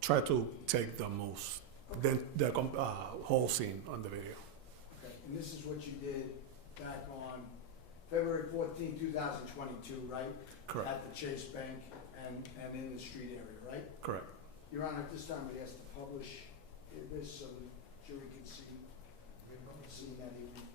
try to take the most, then the whole scene on the video. Okay, and this is what you did back on February 14, 2022, right? Correct. At the Chase Bank and in the street area, right? Correct. Your Honor, at this time, I'd ask to publish this so the jury can see that evening.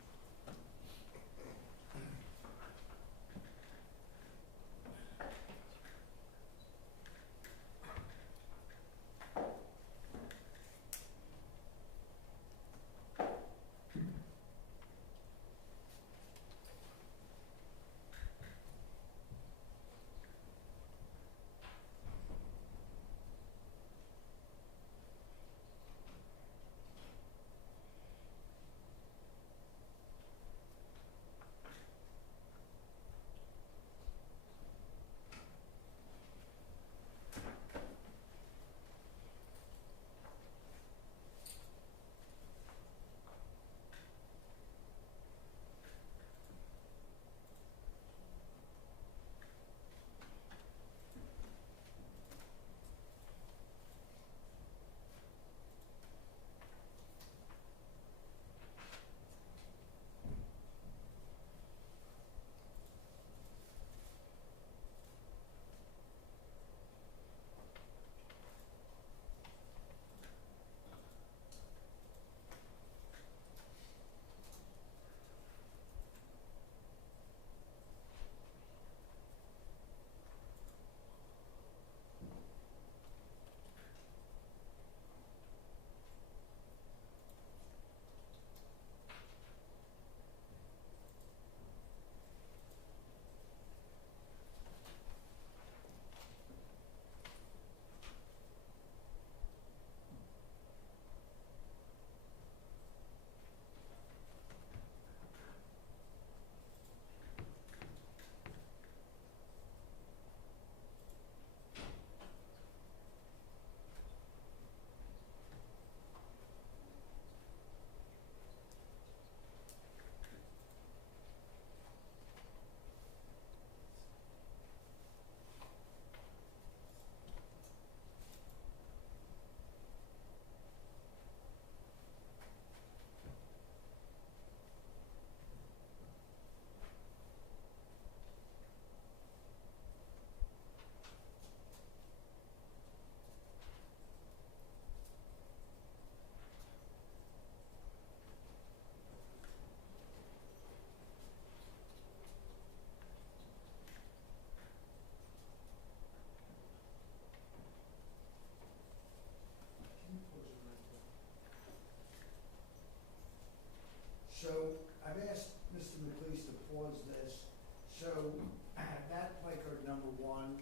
So I've asked Mr. McLeese to pause this. So that placard number one,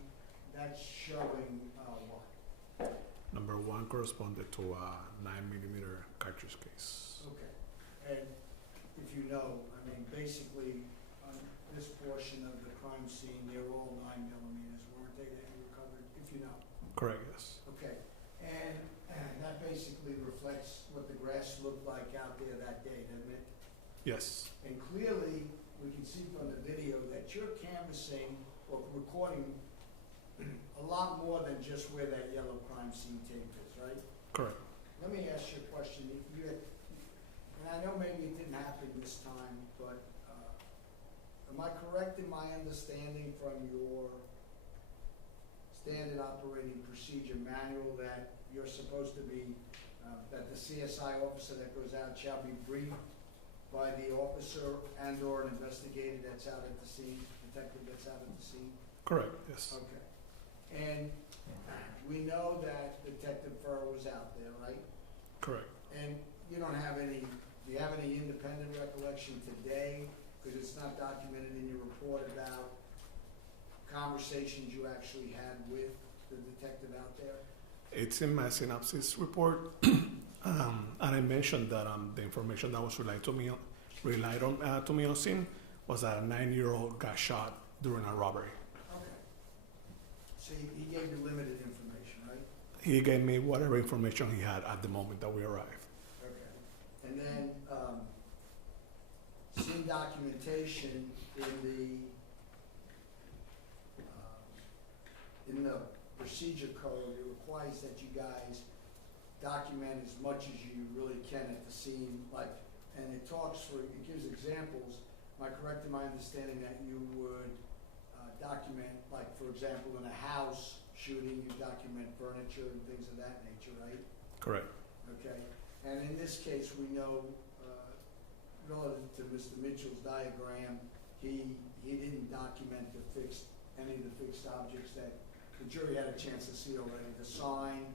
that's showing what? Number one corresponded to a 9mm cartridge case. Okay. And if you know, I mean, basically on this portion of the crime scene, they're all 9mm, weren't they, that you recovered, if you know? Correct, yes. Okay. And that basically reflects what the grass looked like out there that day, doesn't it? Yes. And clearly, we can see from the video that you're canvassing or recording a lot more than just where that yellow crime scene tape is, right? Correct. Let me ask you a question. If you had, and I know maybe it didn't happen this time, but am I correct in my understanding from your standard operating procedure manual that you're supposed to be, that the CSI officer that goes out shall be briefed by the officer and or an investigator that's out at the scene, detective that's out at the scene? Correct, yes. Okay. And we know that Detective Furr was out there, right? Correct. And you don't have any, do you have any independent recollection today, because it's not documented in your report, about conversations you actually had with the detective out there? It's in my synopsis report, and I mentioned that the information that was relied on to me on scene was that a 9-year-old got shot during a robbery. Okay. So he gave you limited information, right? He gave me whatever information he had at the moment that we arrived. Okay. And then scene documentation in the procedure code, it requires that you guys document as much as you really can at the scene, like, and it gives examples. Am I correct in my understanding that you would document, like, for example, in a house shooting, you document furniture and things of that nature, right? Correct. Okay, and in this case, we know, relative to Mr. Mitchell's diagram, he didn't document any of the fixed objects that the jury had a chance to see already, the sign,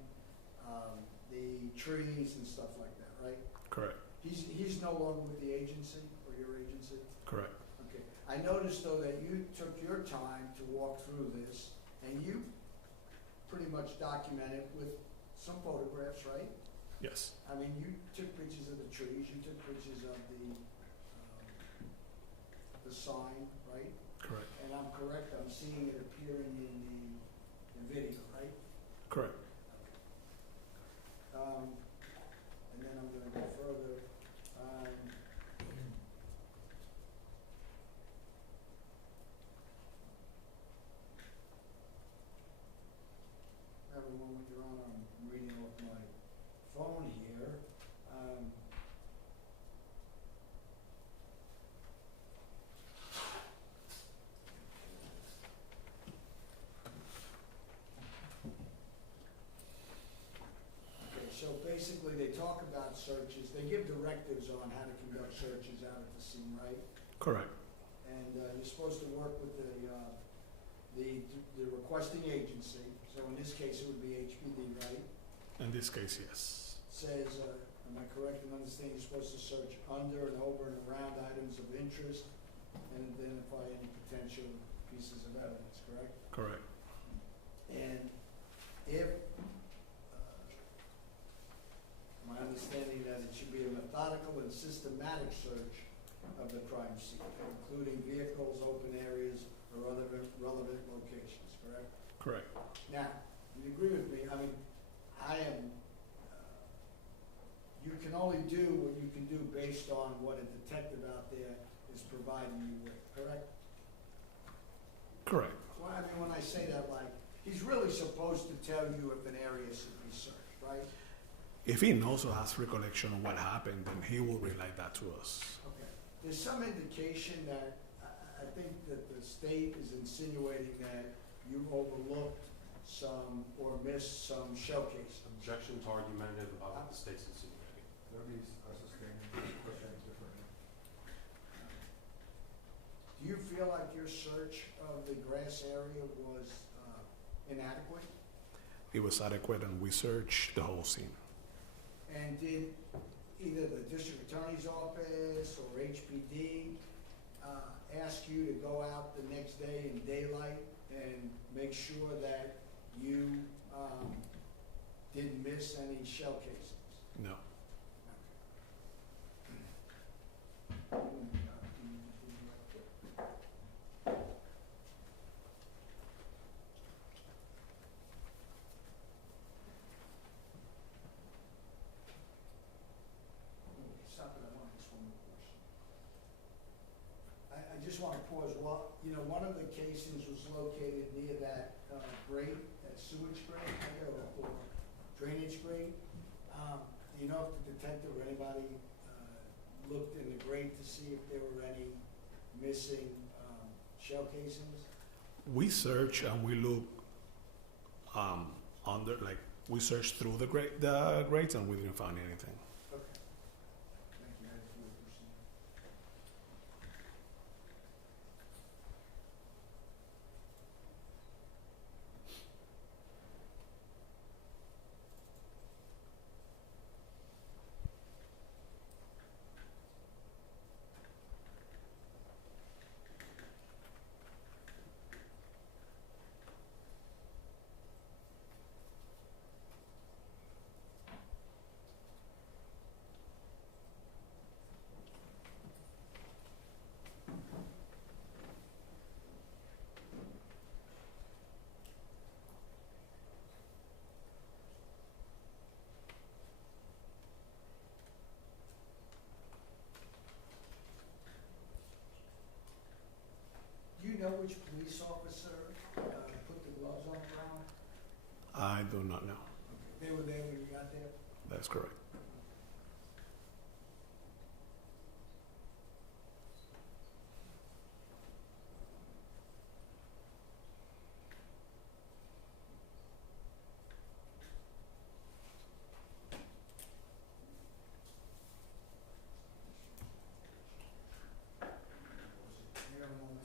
the trees and stuff like that, right? Correct. He's no longer with the agency, or your agency? Correct. Okay, I noticed though that you took your time to walk through this, and you pretty much documented with some photographs, right? Yes. I mean, you took pictures of the trees, you took pictures of the sign, right? Correct. And I'm correct, I'm seeing it appearing in the video, right? Correct. And then I'm gonna go further. Have a moment, Your Honor, I'm reading off my phone here. Okay, so basically they talk about searches, they give directives on how to conduct searches out at the scene, right? Correct. And you're supposed to work with the requesting agency, so in this case it would be HPD, right? In this case, yes. Says, am I correct in understanding you're supposed to search under and over and around items of interest and identify any potential pieces of evidence, correct? Correct. And if, my understanding that it should be a methodical and systematic search of the crime scene, including vehicles, open areas, or other relevant locations, correct? Correct. Now, you agree with me, I mean, you can only do what you can do based on what a detective out there is providing you with, correct? Correct. Well, I mean, when I say that, like, he's really supposed to tell you if an area should be searched, right? If he knows or has recollection of what happened, then he will relay that to us. Okay. There's some indication that, I think that the state is insinuating that you overlooked some or missed some shell cases. Objection to argumentative about what the state's insinuating. Do you feel like your search of the grass area was inadequate? It was adequate, and we searched the whole scene. And did either the district attorney's office or HPD ask you to go out the next day in daylight and make sure that you didn't miss any shell casings? No. Stop it, I want this one more question. I just want to pause. Well, you know, one of the casings was located near that grate, that sewage grate, or drainage grate. Do you know if the detective or anybody looked in the grate to see if there were any missing shell casings? We search and we look under, like, we searched through the grates, and we didn't find anything. Okay. Thank you. I had a few questions. Do you know which police officer put the gloves on the ground? do not know. Okay. They were there when you got there? That's correct. Hang on a moment.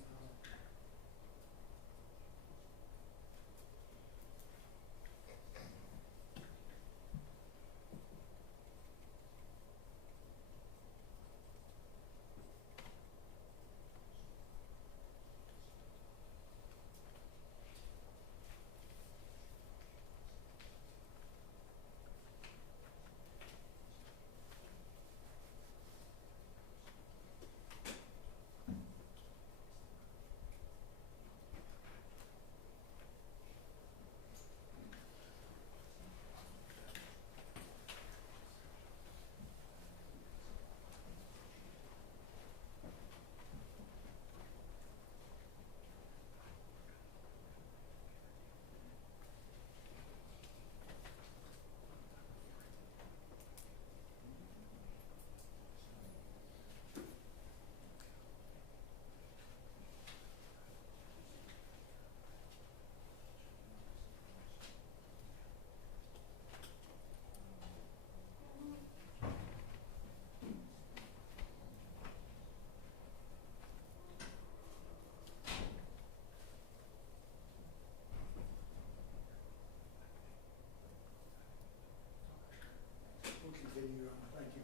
We'll continue, Your Honor. Thank you.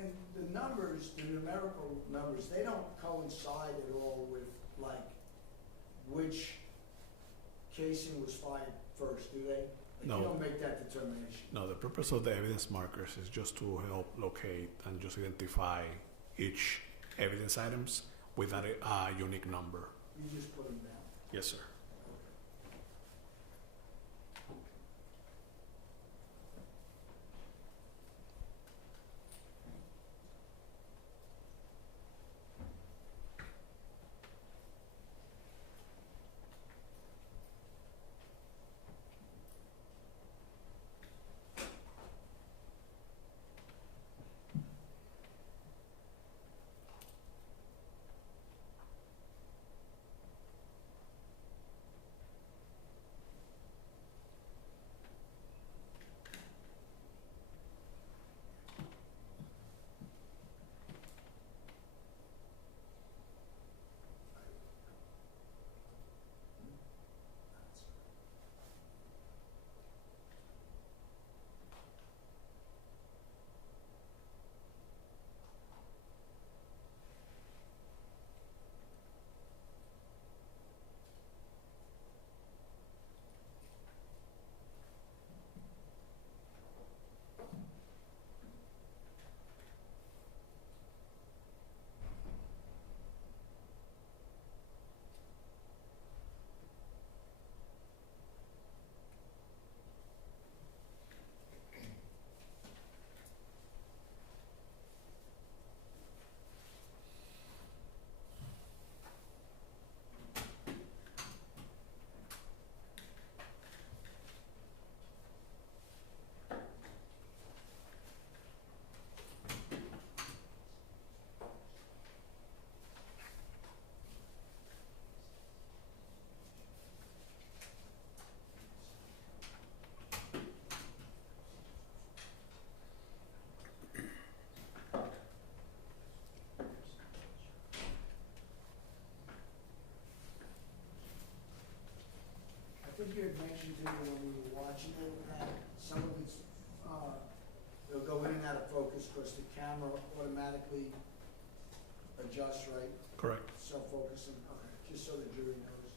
And the numbers, the numerical numbers, they don't coincide at all with, like, which casing was fired first, do they? Like, No. you don't make that determination. No, the purpose of the evidence markers is just to help locate and just identify each evidence items with a unique number. You just put them down. Yes, sir. I think you had mentioned to me when we were watching it that some of it's, they'll go in and out of focus because the camera automatically adjusts, right? Correct. Self-focusing, okay, just so the jury knows.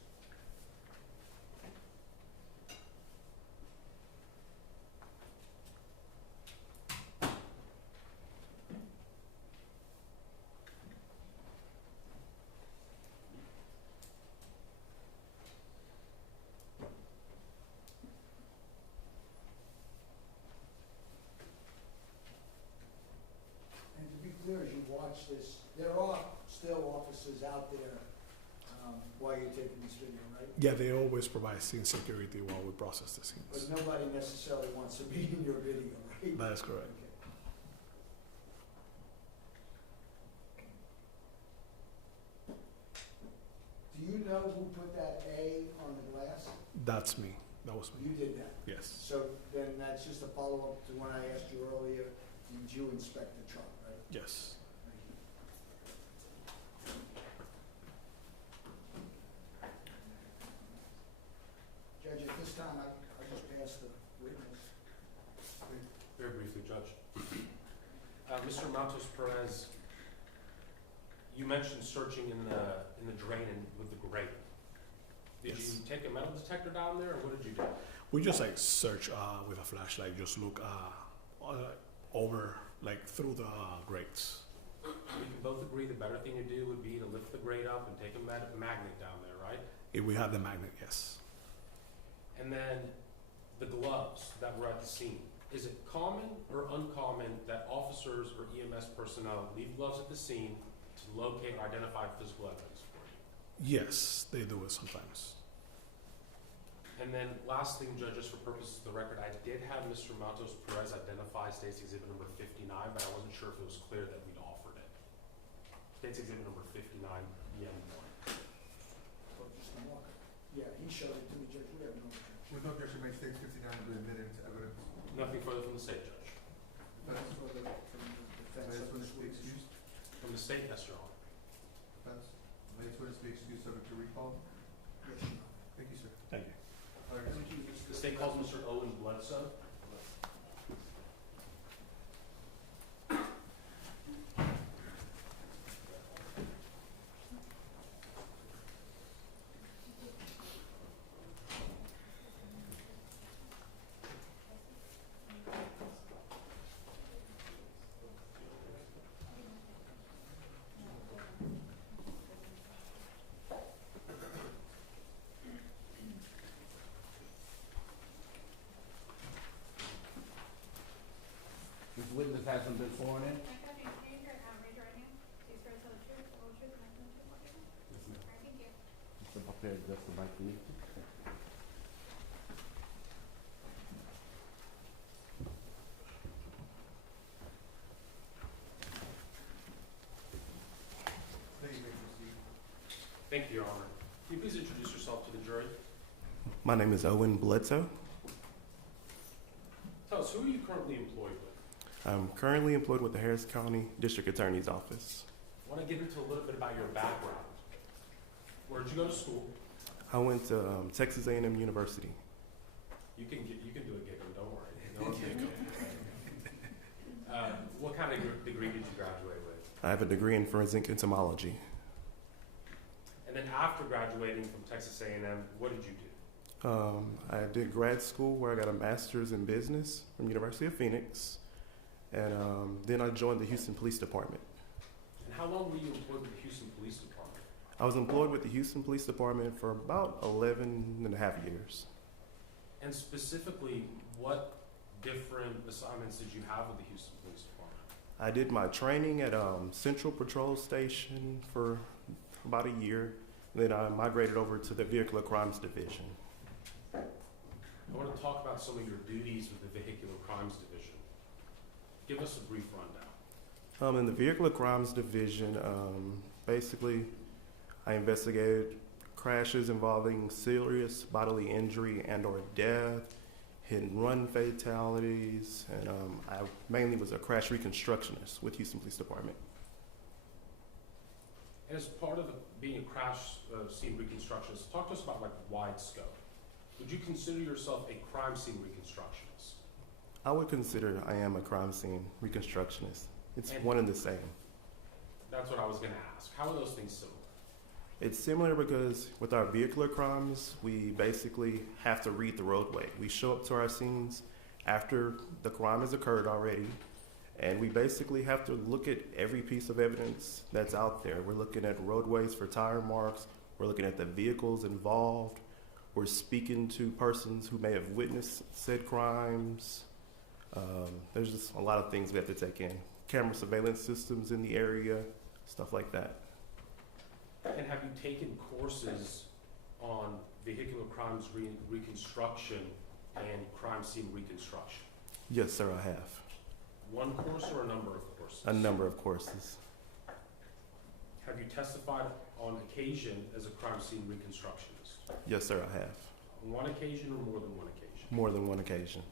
watch this. There are still officers out there while you're taking this video, right? Yeah, they always provide scene security while we process the But scenes. nobody necessarily wants to be in your video, right? That is correct. Okay. Do you know who put that A on the glass? That's me. That was me. You did that. Yes. So then that's just a follow-up to when I asked you earlier, did you inspect the truck, right? Yes. Thank you. Judge, at this time, I just passed the witness. Very briefly, Judge. Mr. Matos Perez, you mentioned searching in the drain and with the grate. Did Yes. you take a metal detector down there, or what did you do? We just like search with a flashlight, just look over like through the grates. We can both agree the better thing to do would be to lift the grate up and take a magnet down there, right? If we have the magnet, yes. And then the gloves that were at the scene. Is it common or uncommon that officers or EMS personnel leave gloves at the scene to locate or identify physical evidence for you? Yes, they do it sometimes. And then last thing, judges, for purposes of the record, I did have Mr. Matos Perez identify State's Exhibit number 59, but I wasn't sure if it was clear that we'd offered it. State's Exhibit number 59, EM1. Or just a marker. Yeah, he showed it to me, Judge, we have no objection. With no objection, may state 59 be admitted into evidence. Nothing further from the state, Judge. That's for the defense May of this this witness be witness. excused? From the state, yes, Your Honor. Defense? May this witness be excused subject to recall? Yes, Your Honor. Thank you, sir. Thank you. Thank you, Mr. The state calls Mr. Owen Bledsoe. This witness hasn't been sworn in? Raise your right hand. Please swear to tell the truth, the whole truth, and nothing but the truth, what you know? Yes, ma'am. All right, thank you. Step up there just to like to meet you. Thank you, may proceed. Thank you, Your Honor. Can you please introduce yourself to the jury? My name is Owen Bledsoe. Tell us, who are you currently employed with? I'm currently employed with the Harris County District Attorney's Office. I want to get into a little bit about your background. Where did you go to school? I went to Texas A&M University. You can do a giggle, don't worry. No one's gonna go. What kind of degree did you graduate with? I have a degree in forensic entomology. And then after graduating from Texas A&M, what did you do? I did grad school where I got a master's in business from University of Phoenix. And then I joined the Houston Police Department. And how long were you employed with the Houston Police Department? I was employed with the Houston Police Department for about 11 and a half years. And specifically, what different assignments did you have with the Houston Police Department? I did my training at Central Patrol Station for about a year. Then I migrated over to the Vehicular Crimes Division. I want to talk about some of your duties with the Vehicular Crimes Division. Give us a brief rundown. In the Vehicular Crimes Division, basically, I investigated crashes involving serious bodily injury and or death, hit and run fatalities, and I mainly was a crash reconstructionist with Houston Police Department. And as part of being a crash scene reconstructionist, talk to us about like wide scope. Would you consider yourself a crime scene reconstructionist? I would consider I am a crime scene reconstructionist. It's And- one and the same. That's what I was going to ask. How are those things similar? It's similar because with our vehicular crimes, we basically have to read the roadway. We show up to our scenes after the crime has occurred already, and we basically have to look at every piece of evidence that's out there. We're looking at roadways for tire marks. We're looking at the vehicles involved. We're speaking to persons who may have witnessed said crimes. There's just a lot of things we have to take in. camera surveillance systems in the area, stuff like that. And have you taken courses on vehicular crimes reconstruction and crime scene reconstruction? Yes, sir, I have. One course or a number of courses? A number of courses. Have you testified on occasion as a crime scene reconstructionist? Yes, sir, I have. On one occasion or more than one occasion? More than one occasion.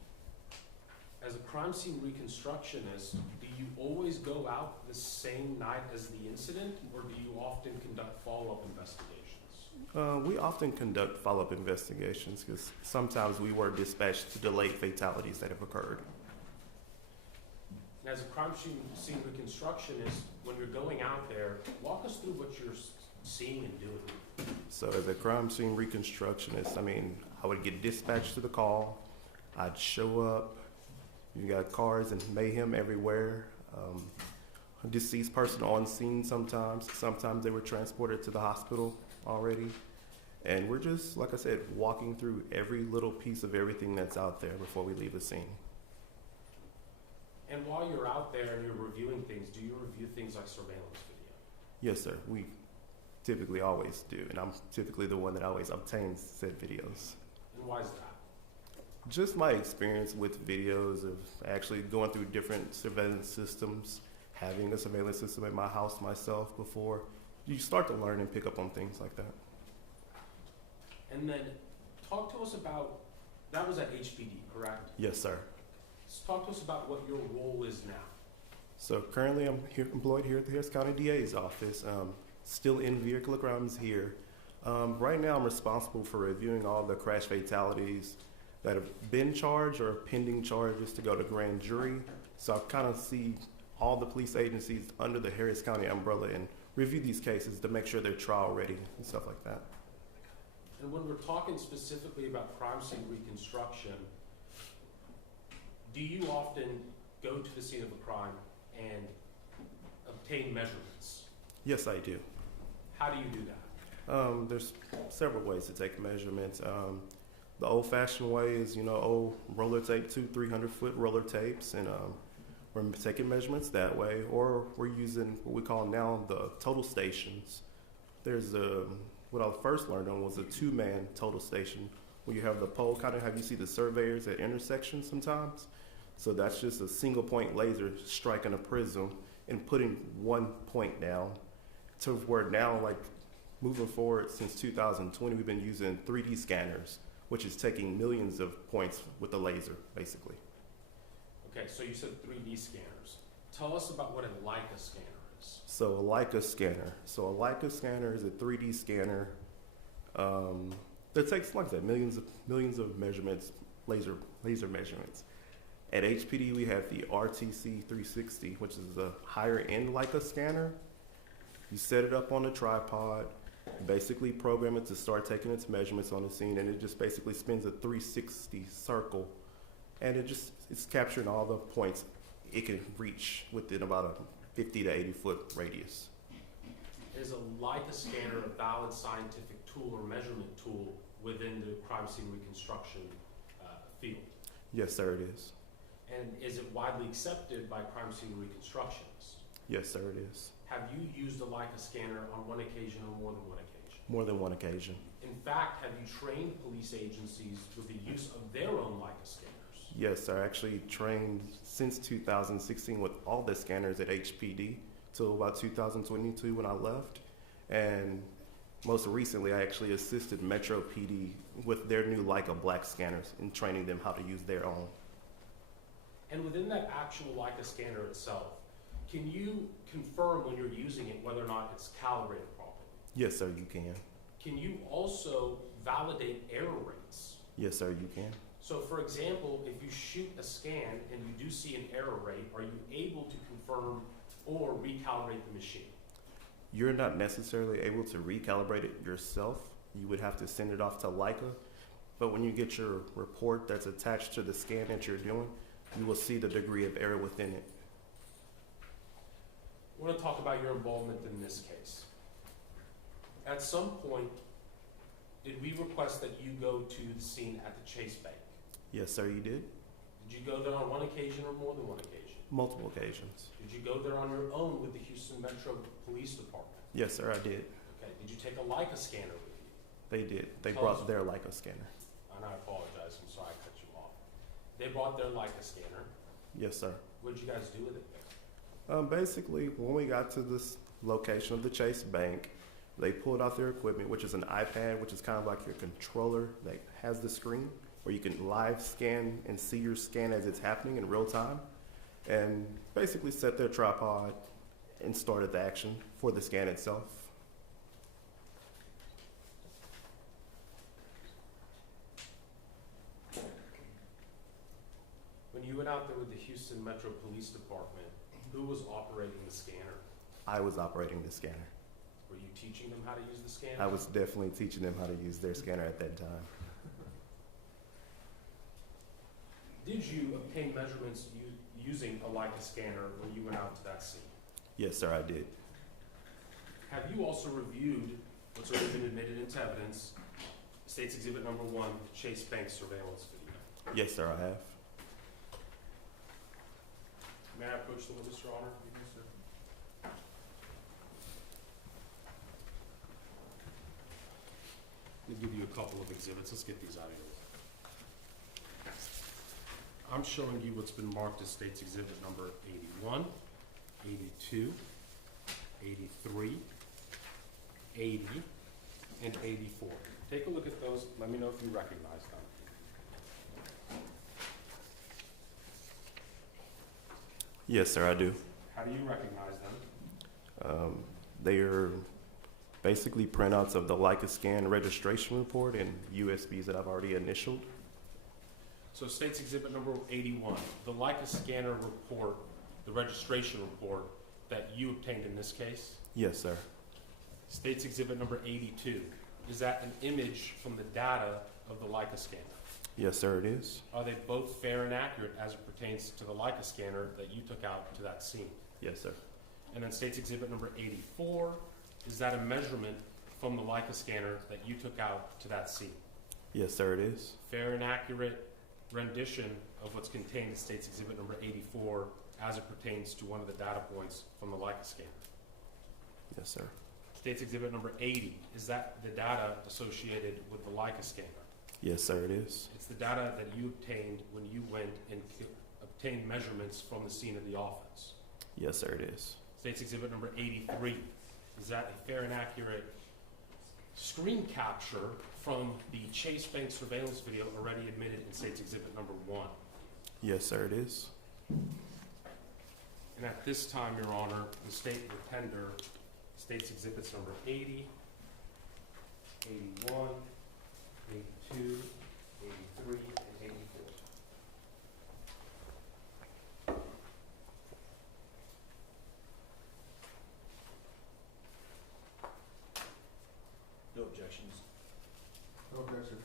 As a crime scene reconstructionist, do you always go out the same night as the incident, or do you often conduct follow-up investigations? We often conduct follow-up investigations because sometimes we were dispatched to delayed fatalities that have occurred. And as a crime scene reconstructionist, when you're going out there, walk us through what you're seeing and doing. So as a crime scene reconstructionist, I would get dispatched to the call. I'd show up. You got cars and mayhem everywhere. A deceased person on scene sometimes. Sometimes they were transported to the hospital already. And we're just, like I said, walking through every little piece of everything that's out there before we leave the scene. And while you're out there and you're reviewing things, do you review things like surveillance video? Yes, sir. We typically always do. And I'm typically the one that always obtains said videos. And why is that? Just my experience with videos of actually going through different surveillance systems, having a surveillance system in my house myself before, you start to learn and pick up on things like that. And then talk to us about, that was at HPD, correct? Yes, sir. Talk to us about what your role is now. So currently I'm employed here at the Harris County DA's office, still in vehicular crimes here. Right now I'm responsible for reviewing all the crash fatalities that have been charged or pending charges to go to grand jury. So I kind of see all the police agencies under the Harris County umbrella and review these cases to make sure they're trial ready and stuff like that. And when we're talking specifically about crime scene reconstruction, do you often go to the scene of a crime and obtain measurements? Yes, I do. How do you do that? There's several ways to take measurements. The old-fashioned way is, old roller tape, 200-300-foot roller tapes, and we're taking measurements that way. Or we're using what we call now the total stations. There's what I first learned on was a two-man total station, where you have the pole, kind of how you see the surveyors at intersections sometimes. So that's just a single-point laser striking a prism and putting one point down. To where now, like moving forward since 2020, we've been using 3D scanners, which is taking millions of points with a laser, basically. Okay, so you said 3D scanners. Tell us about what a Leica scanner is. So a Leica scanner. So a Leica scanner is a 3D scanner that takes, like I said, millions of measurements, laser measurements. At HPD, we have the RTC 360, which is a higher end Leica scanner. You set it up on a tripod, basically program it to start taking its measurements on the scene, and it just basically spins a 360 circle, and it's capturing all the points it can reach within about a 50 to 80 foot radius. Is a Leica scanner a valid scientific tool or measurement tool within the crime scene reconstruction field? Yes, sir, it is. And is it widely accepted by crime scene reconstructionists? Yes, sir, it is. Have you used a Leica scanner on one occasion or more than one occasion? More than one occasion. In fact, have you trained police agencies with the use of their own Leica scanners? Yes, sir. I actually trained since 2016 with all the scanners at HPD till about 2022 when I left. And most recently, I actually assisted Metro PD with their new Leica black scanners and training them how to use their own. And within that actual Leica scanner itself, can you confirm when you're using it whether or not it's calibrated properly? Yes, sir, you can. Can you also validate error rates? Yes, sir, you can. So for example, if you shoot a scan and you do see an error rate, are you able to confirm or recalibrate the machine? You're not necessarily able to recalibrate it yourself. You would have to send it off to Leica. But when you get your report that's attached to the scan that you're doing, you will see the degree of error within it. I want to talk about your involvement in this case. At some point, did we request that you go to the scene at the Chase Bank? Yes, sir, you did. Did you go there on one occasion or more than one occasion? Multiple occasions. Did you go there on your own with the Houston Metro Police Department? Yes, sir, I did. Okay, did you take a Leica scanner with you? They did. They Tell brought us- their Leica scanner. And I apologize, I'm sorry I cut you off. They brought their Leica scanner. Yes, sir. What'd you guys do with it there? Basically, when we got to this location of the Chase Bank, they pulled out their equipment, which is an iPad, which is kind of like your controller that has the screen where you can live scan and see your scan as it's happening in real time, and basically set their tripod and started the action for the scan itself. When you went out there with the Houston Metro Police Department, who was operating the scanner? I was operating the scanner. Were you teaching them how to use the scanner? I was definitely teaching them how to use their scanner at that time. Did you obtain measurements using a Leica scanner when you went out to that scene? Yes, sir, I did. Have you also reviewed what's already been admitted into evidence, State's Exhibit Number 1, Chase Bank surveillance video? Yes, sir, I have. May I approach the witness, Your Honor? Yes, sir. Let me give you a couple of exhibits. Let's get these out of here. I'm showing you what's been marked as State's Exhibit Number 81, 82, 83, 80, and 84. Take a look at those. Let me know if you recognize them. Yes, sir, I do. How do you recognize them? They are basically printouts of the Leica scan registration report and USBs that I've already initialed. So State's Exhibit Number 81, the Leica scanner report, the registration report that you obtained in this case. Yes, sir. State's Exhibit Number 82, is that an image from the data of the Leica scanner? Yes, sir, it is. Are they both fair and accurate as it pertains to the Leica scanner that you took out to that scene? Yes, sir. And then State's Exhibit Number 84, is that a measurement from the Leica scanner that you took out to that scene? Yes, sir, it is. Fair and accurate rendition of what's contained in State's Exhibit Number 84 as it pertains to one of the data points from the Leica scanner. Yes, sir. State's Exhibit Number 80, is that the data associated with the Leica scanner? Yes, sir, it is. It's the data that you obtained when you went and obtained measurements from the scene of the offense. Yes, sir, it is. State's Exhibit Number 83, is that a fair and accurate screen capture from the Chase Bank surveillance video already admitted in State's Exhibit Number 1? Yes, sir, it is. And at this time, Your Honor, the state will tender State's Exhibits Number 80, 81, 82, 83, and 84. No objections. No objections.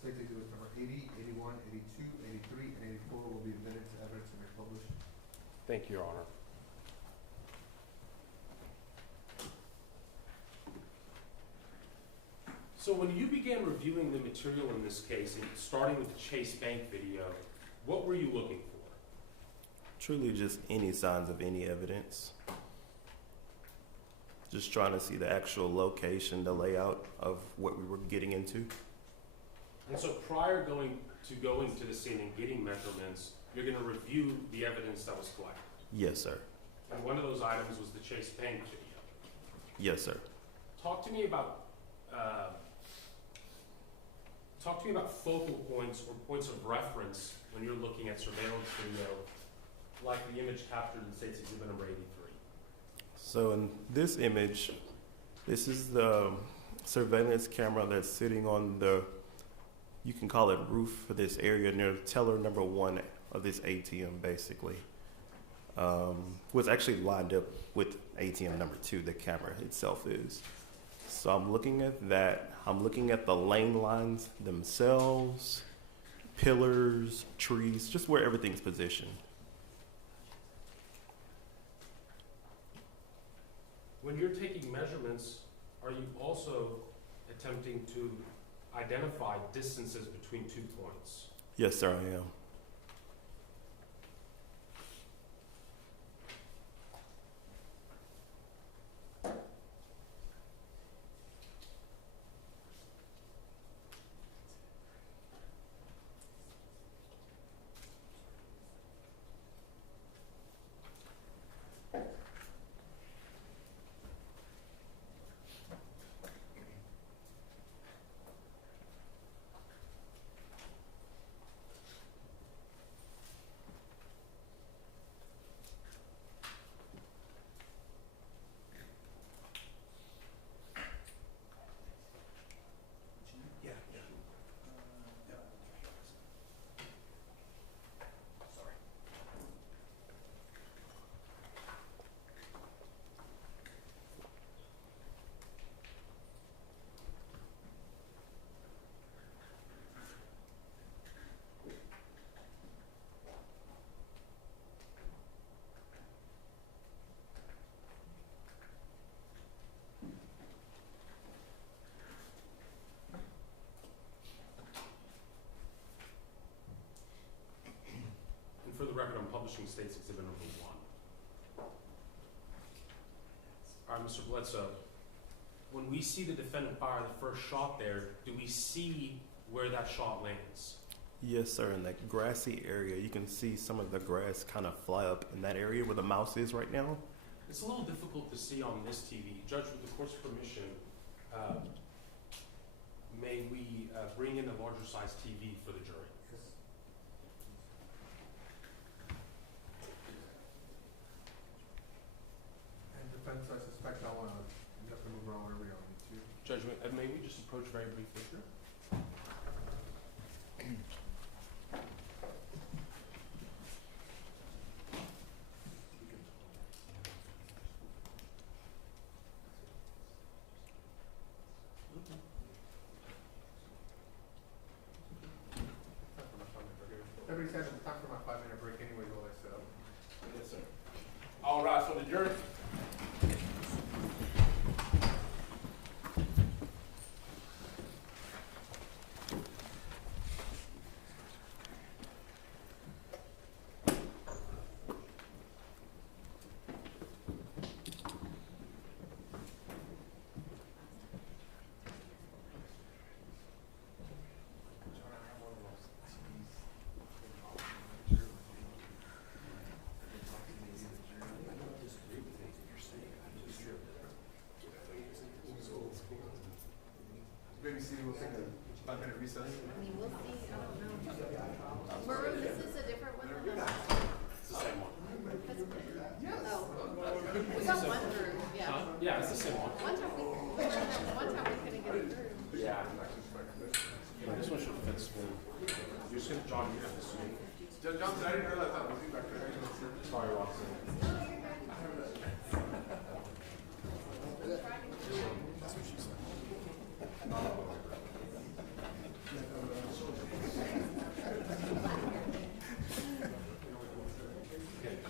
State's Exhibit Number 80, 81, 82, 83, and 84 will be admitted to evidence and republished. Thank you, Your Honor. So when you began reviewing the material in this case, and starting with the Chase Bank video, what were you looking for? Truly just any signs of any evidence. Just trying to see the actual location, the layout of what we were getting into. And so prior going to the scene and getting measurements, you're going to review the evidence that was collected. Yes, sir. And one of those items was the Chase Bank video. Yes, sir. Talk to me about focal points or points of reference when you're looking at surveillance video, like the image captured in State's Exhibit Number 83. So in this image, this is the surveillance camera that's sitting on the, you can call it roof for this area near teller number 1 of this ATM, basically. Was actually lined up with ATM number 2, the camera itself is. So I'm looking at that. I'm looking at the lane lines themselves, pillars, trees, just where everything's positioned. When you're taking measurements, are you also attempting to identify distances between 2 points? Yes, sir, I am. And for the record, I'm publishing State's Exhibit number 1. All right, Mr. Bledsoe, when we see the defendant fire the first shot there, do we see where that shot lands? Yes, sir. In that grassy area, you can see some of the grass kind of fly up in that area where the mouse is right now. It's a little difficult to see on this TV. Judge, with the court's permission, may we bring in a larger size TV for the jury? And defense, I suspect I wanna, you have to move around wherever you need to. Judge, may we just approach very briefly here? Everybody says it's time for my 5-minute break anyways while I sit up. Yes, sir. All rise for the jury. Maybe see, we'll take a 5-minute recess. I mean, we'll see, I don't know. What room, is this a different one than the last? It's the same one. Oh, we got one room, yeah. Huh? Yeah, it's the same one. One time we couldn't get it through. Yeah. This one should fit smooth. You're just gonna jog here this week. Judge Johnson, I didn't realize that was you back there. Sorry, Watson.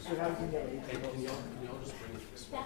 Hey, can y'all just bring this one?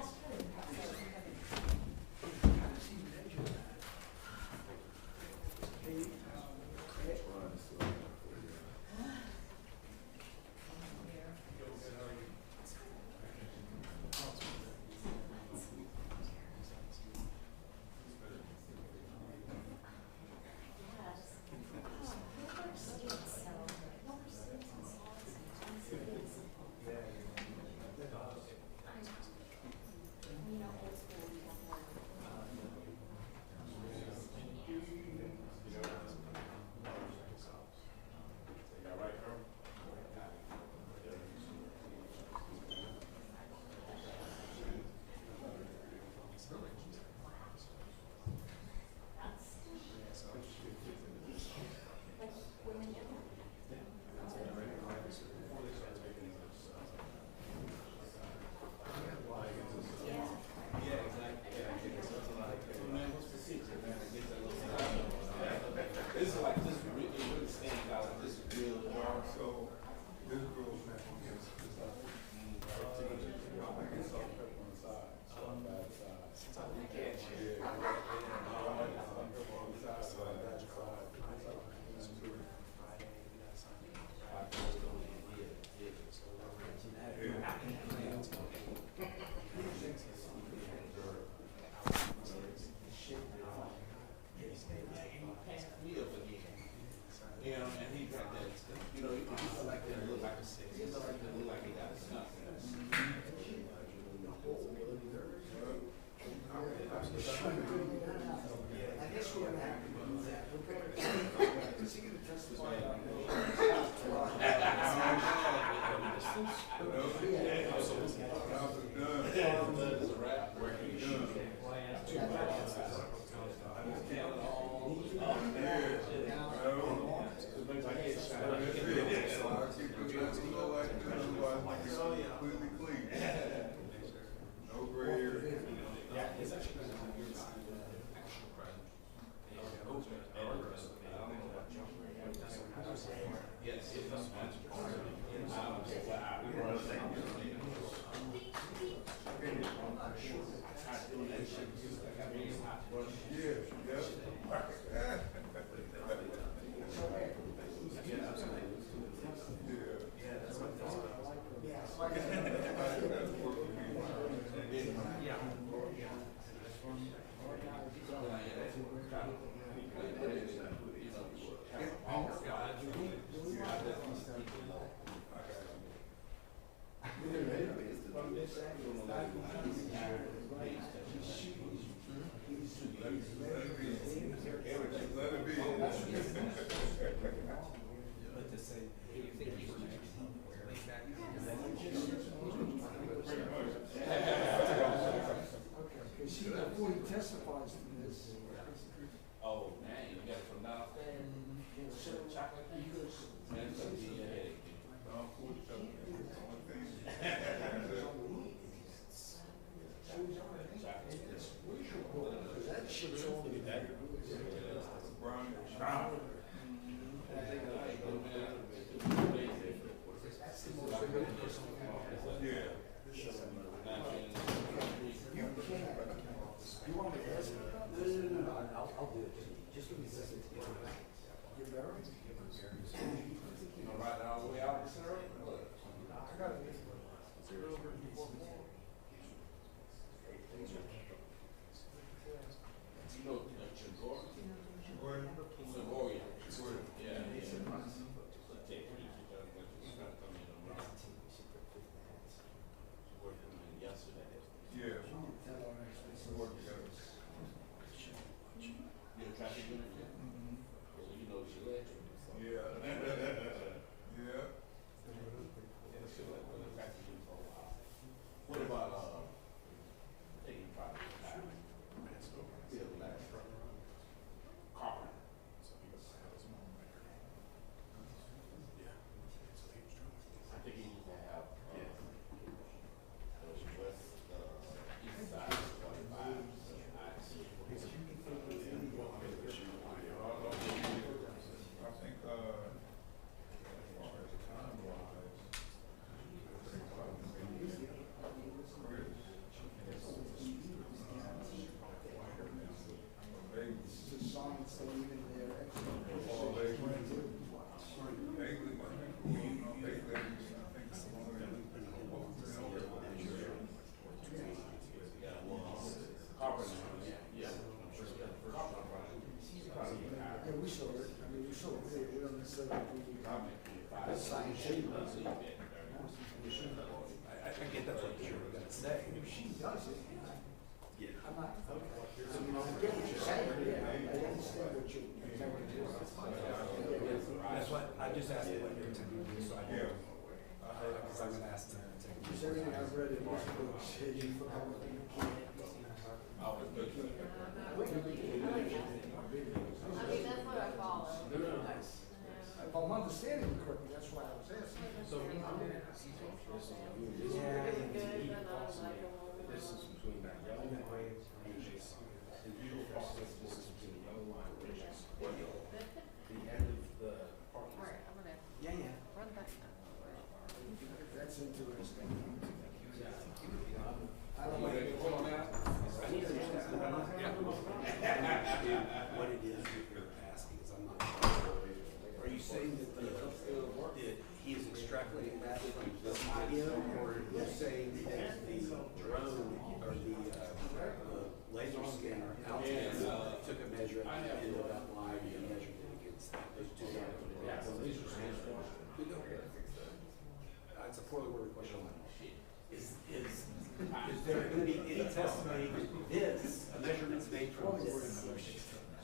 made this, a measurement's made from this.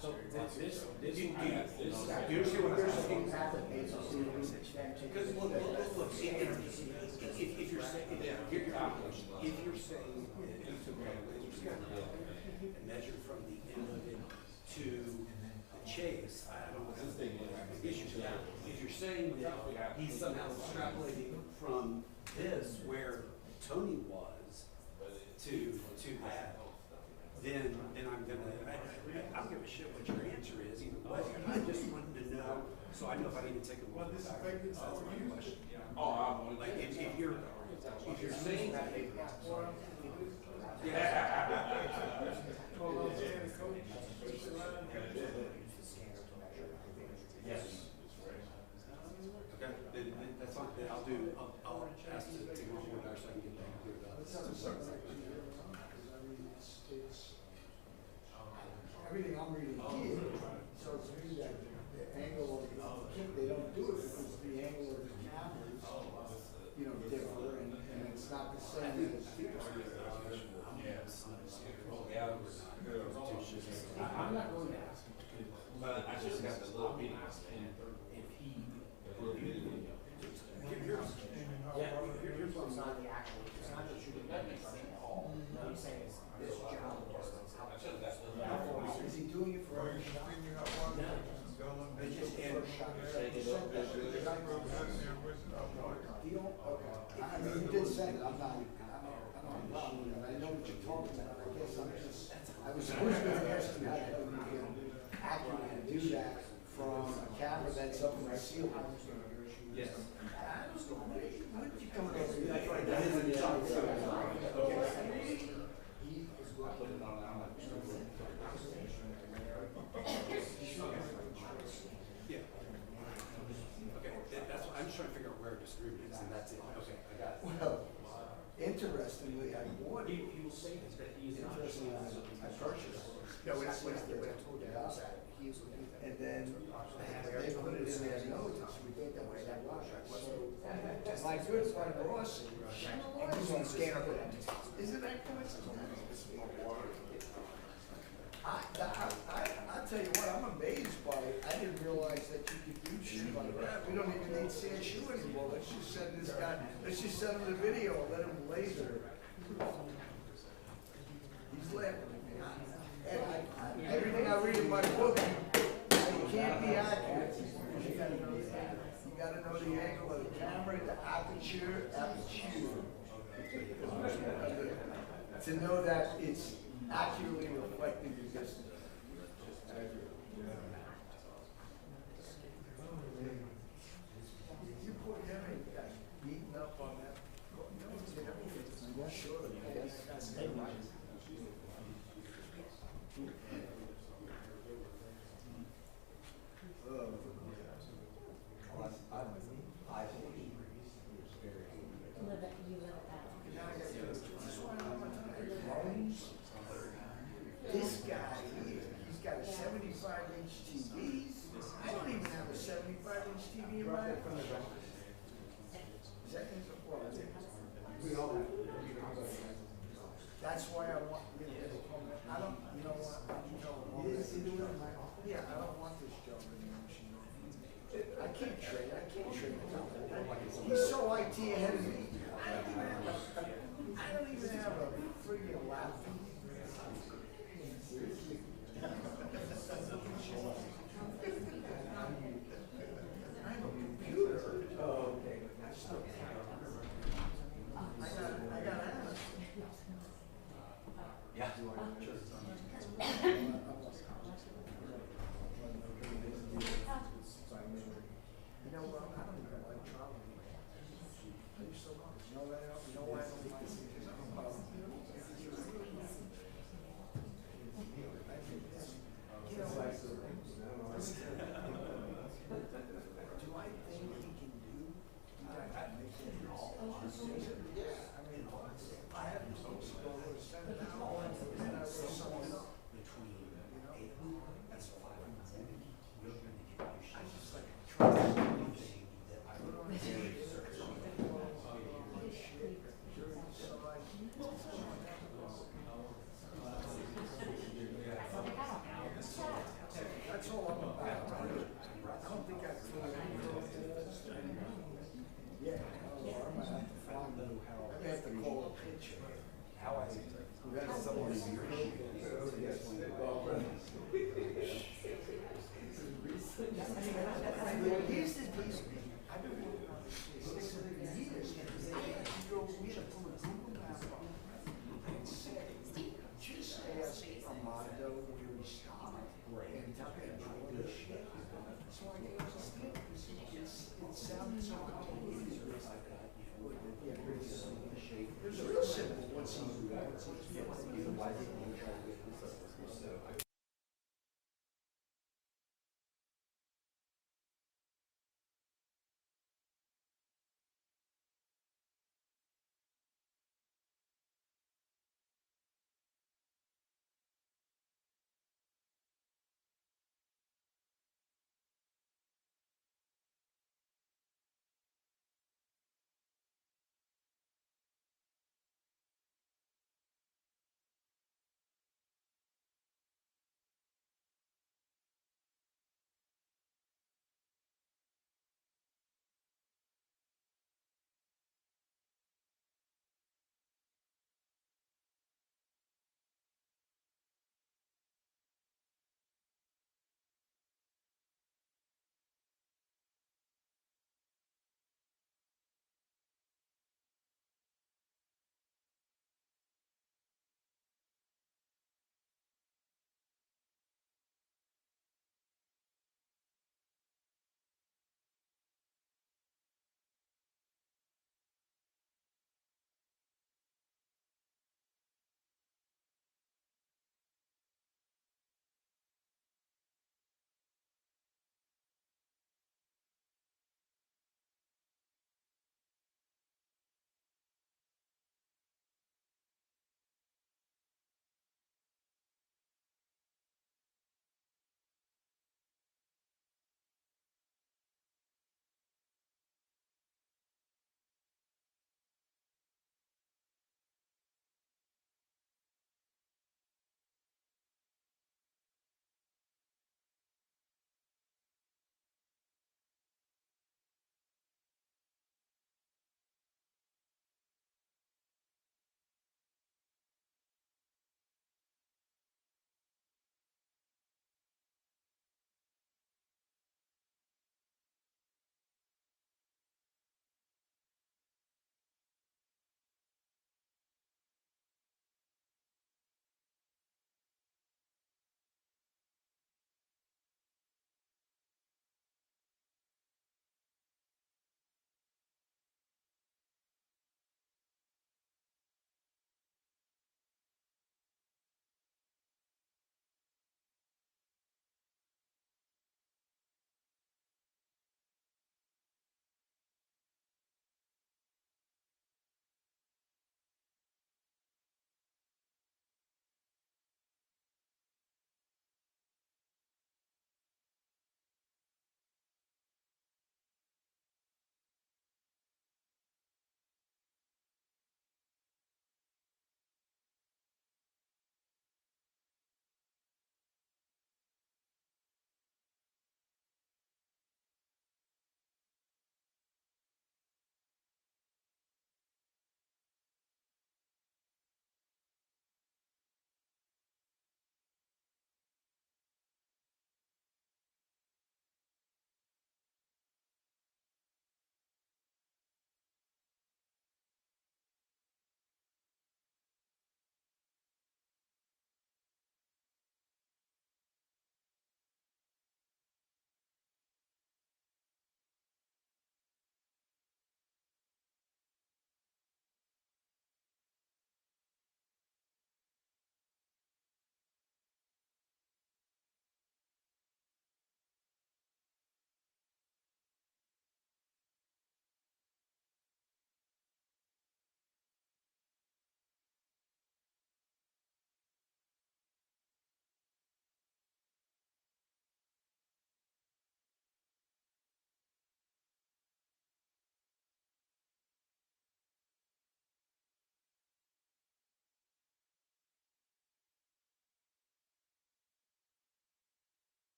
So this, Do you You're understand what I'm saying? Because look, if you're saying, if you're saying that you took a laser scanner and measured from the end of it to the chase, I don't know what the issue is. If you're saying that he's somehow extrapolating from this where Tony was to that, then I'm gonna, I don't give a shit what your answer is either way. I just wanted to know, so I know if I need to take a look back. That's my question. Like if you're saying that. Yes. Okay, then that's fine, then I'll ask to take a look over there so I can get that cleared up. Everything I'm reading here, so it's me that the angle of the kick, they don't do it because the angle of the cameras, differ, and it's not the same as. I'm not going to ask him. But I just got the little meeting, and if he, Here's what I'm It's not. not the actual, it's not that you didn't make the call. No, I'm saying is this job distance, how I should have got the How far is he doing it for every shot? It's just First shot. Deal? Okay. I mean, you did say it, I'm not, and I know what you're talking about, I guess I was supposed to ask you how the hell you can accurately do that from a camera that's up in the ceiling. Yes. I don't know, what did you come up with? That's right, that is in the top. Yeah. Okay, that's what, I'm just trying to figure out where disagreement is, and that's it. Okay, I got it. Well, interestingly, I bought it. He will say that he is not. Interestingly, I purchased it. No, it's what I told you, Yeah. he was looking at. And then they put it in their notes, we think that was that wash. So, my good friend Ross, He's on scanner, but isn't that coincidental? I tell you what, I'm amazed by it. I didn't realize that you could do shit like that. We don't even need CSU anymore. Let's just send this guy, let's just send him the video and let him laser. He's laughing at me. And everything I read in my book, you can't be accurate. You gotta know the angle of the camera, the aperture. To know that it's accurately reflecting the distance. You poor Henry got beaten up on that. Sure, I guess. This guy here, he's got a 75-inch TV. I don't even have a 75-inch TV in my house. Seconds of what? We all have. That's why I want, I don't, you know what? Yeah, I don't want this job anymore. I can't trade. He's so IT ahead of me. I don't even have a friggin' laptop. I'm a computer. Oh, okay. I got Anna. Yeah. You know what? I don't even like traveling. I used to love it. You know why I don't like it? Because I'm about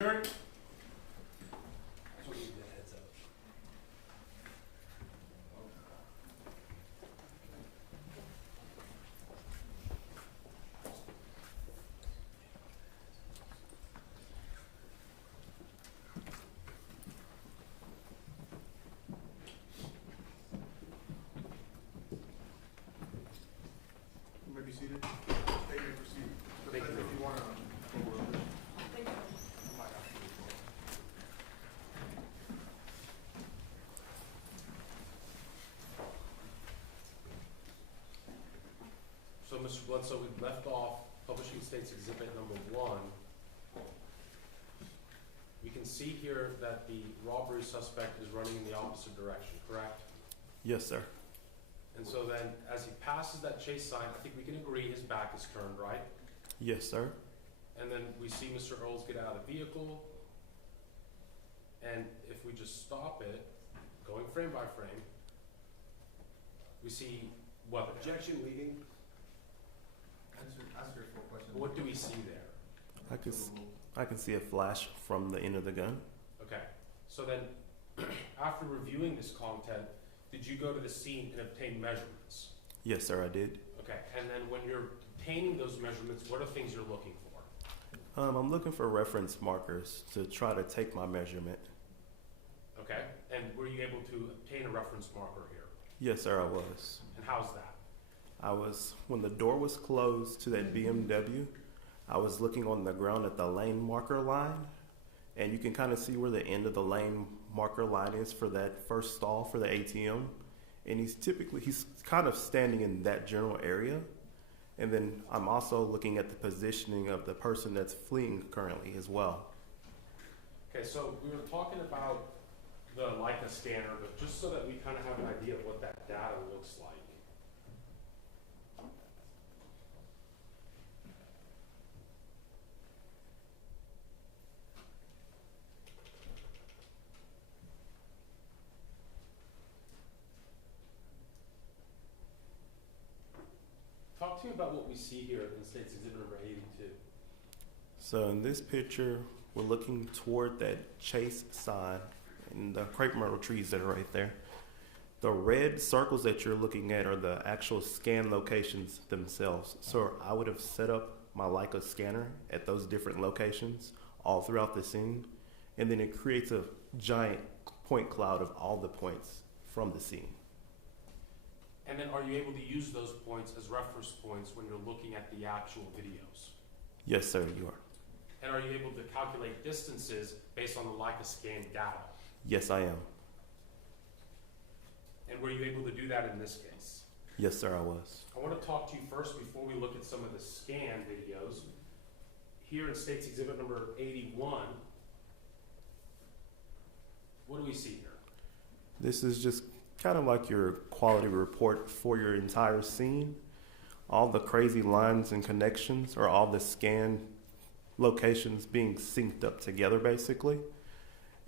Adjourned. I just want to give you that heads up. You may be seated. Stay may proceed. Mr. Thank President, you. if you want to go over this. Thank you. I might have to as well. So, Mr. Bledsoe, we left off Publishing States Exhibit number 1. We can see here that the robbery suspect is running in the opposite direction, correct? Yes, sir. And so then, as he passes that chase sign, I think we can agree his back is turned, right? Yes, sir. And then we see Mr. Earls get out of the vehicle. And if we just stop it, going frame by frame, we see weapon. Objection, leaving. Answer your full question. What do we see there? I can see a flash from the end of the gun. Okay, so then, after reviewing this content, did you go to the scene and obtain measurements? Yes, sir, I did. Okay, and then when you're obtaining those measurements, what are things you're looking for? I'm looking for reference markers to try to take my measurement. Okay, and were you able to obtain a reference marker here? Yes, sir, I was. And how's that? When the door was closed to that BMW, I was looking on the ground at the lane marker line, and you can kind of see where the end of the lane marker line is for that first stall for the ATM. And he's kind of standing in that general area. And then I'm also looking at the positioning of the person that's fleeing currently as well. Okay, so we were talking about the Leica scanner, but just so that we kind of have an idea of what that data looks like. Talk to me about what we see here in States Exhibit number 82. So in this picture, we're looking toward that chase sign and the crepe myrtle trees that are right there. The red circles that you're looking at are the actual scan locations themselves. So I would have set up my Leica scanner at those different locations all throughout the scene, and then it creates a giant point cloud of all the points from the scene. And then are you able to use those points as reference points when you're looking at the actual videos? Yes, sir, you are. And are you able to calculate distances based on the Leica scan data? Yes, I am. And were you able to do that in this case? Yes, sir, I was. I want to talk to you first before we look at some of the scan videos. Here in States Exhibit number 81, what do we see here? This is just kind of like your quality report for your entire scene. All the crazy lines and connections, or all the scan locations being synced up together, basically.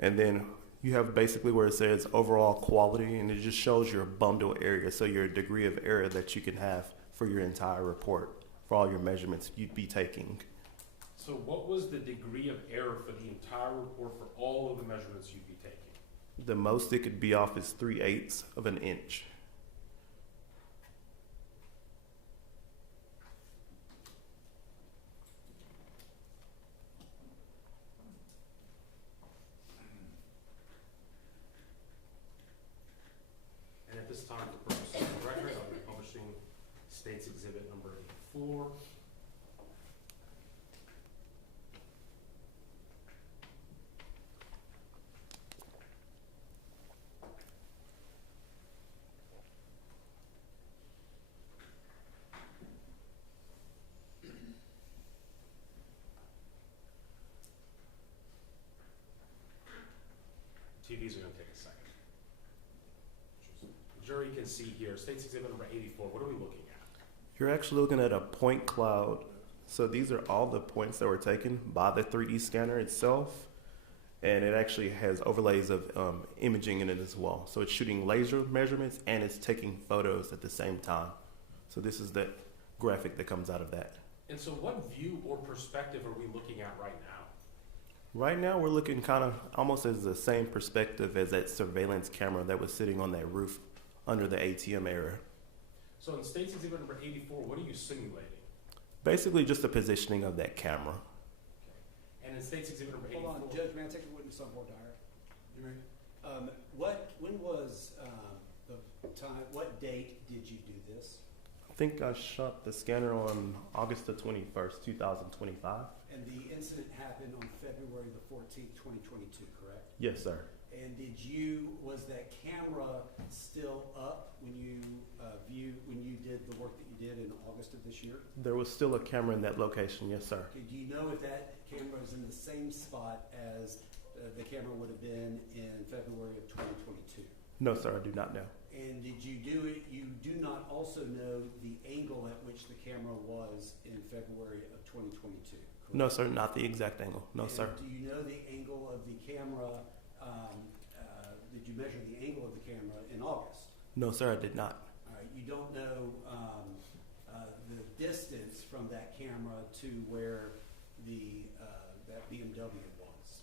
And then you have basically where it says overall quality, and it just shows your bundle area, so your degree of error that you can have for your entire report, for all your measurements you'd be taking. So what was the degree of error for the entire report for all of the measurements you'd be taking? The most it could be off is 3/8 of an inch. And at this time, for purposes of the record, I'll be publishing States Exhibit number 84. TVs are going to take a second. The jury can see here, States Exhibit number 84. What are we looking at? You're actually looking at a point cloud. So these are all the points that were taken by the 3D scanner itself. And it actually has overlays of imaging in it as well. So it's shooting laser measurements and it's taking photos at the same time. So this is the graphic that comes out of that. And so what view or perspective are we looking at right now? Right now, we're looking kind of almost as the same perspective as that surveillance camera that was sitting on that roof under the ATM area. So in State's Exhibit number 84, what are you simulating? Basically, just the positioning of that camera. And in State's Exhibit number 84. Hold on, Judge, may I take a witness on board, Dyer? You may. When was the time, what date did you do this? I think I shot the scanner on August the 21st, 2025. And the incident happened on February the 14th, 2022, correct? Yes, sir. And was that camera still up when you did the work that you did in August of this year? There was still a camera in that location, yes, sir. Okay, do you know if that camera is in the same spot as the camera would have been in February of 2022? No, sir, I do not know. And did you do not also know the angle at which the camera was in February of 2022? Correct? No, sir, not the exact angle. No, And sir. do you know the angle of the camera, did you measure the angle of the camera in August? No, sir, I did not. All right, you don't know the distance from that camera to where that BMW was.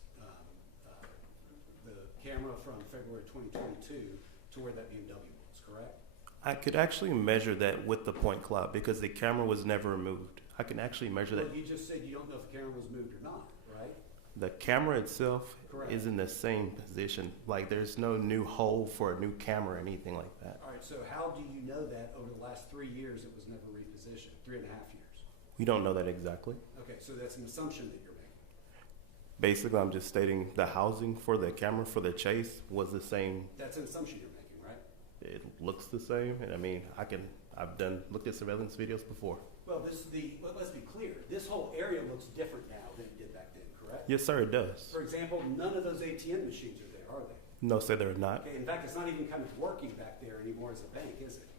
The camera from February 2022 to where that BMW was, correct? I could actually measure that with the point cloud because the camera was never removed. I can actually measure that. Well, you just said you don't know if the camera was moved or not, right? The camera itself Correct. is in the same position. Like there's no new hole for a new camera or anything like that. All right, so how do you know that over the last 3 years it was never repositioned, 3.5 years? We don't know that exactly. Okay, so that's an assumption that you're making. Basically, I'm just stating the housing for the camera for the chase was the same. That's an assumption you're making, right? It looks the same, and I mean, I've looked at surveillance videos before. Well, let's be clear. This whole area looks different now than it did back then, correct? Yes, sir, it does. For example, none of those ATM machines are there, are they? No, sir, they're not. Okay, in fact, it's not even kind of working back there anymore as a bank, is it?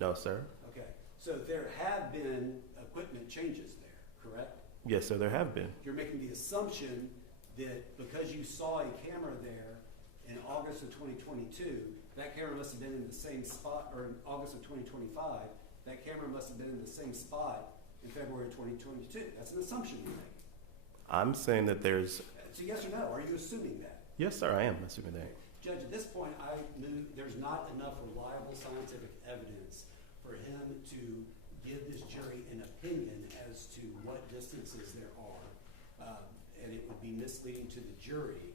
No, sir. Okay, so there have been equipment changes there, correct? Yes, sir, there have been. You're making the assumption that because you saw a camera there in August of 2022, that camera must have been in the same spot, or in August of 2025, that camera must have been in the same spot in February of 2022. That's an assumption you're making. I'm saying that there's. So yes or no, are you assuming that? Yes, sir, I am assuming that. Judge, at this point, there's not enough reliable scientific evidence for him to give this jury an opinion as to what distances there are, and it would be misleading to the jury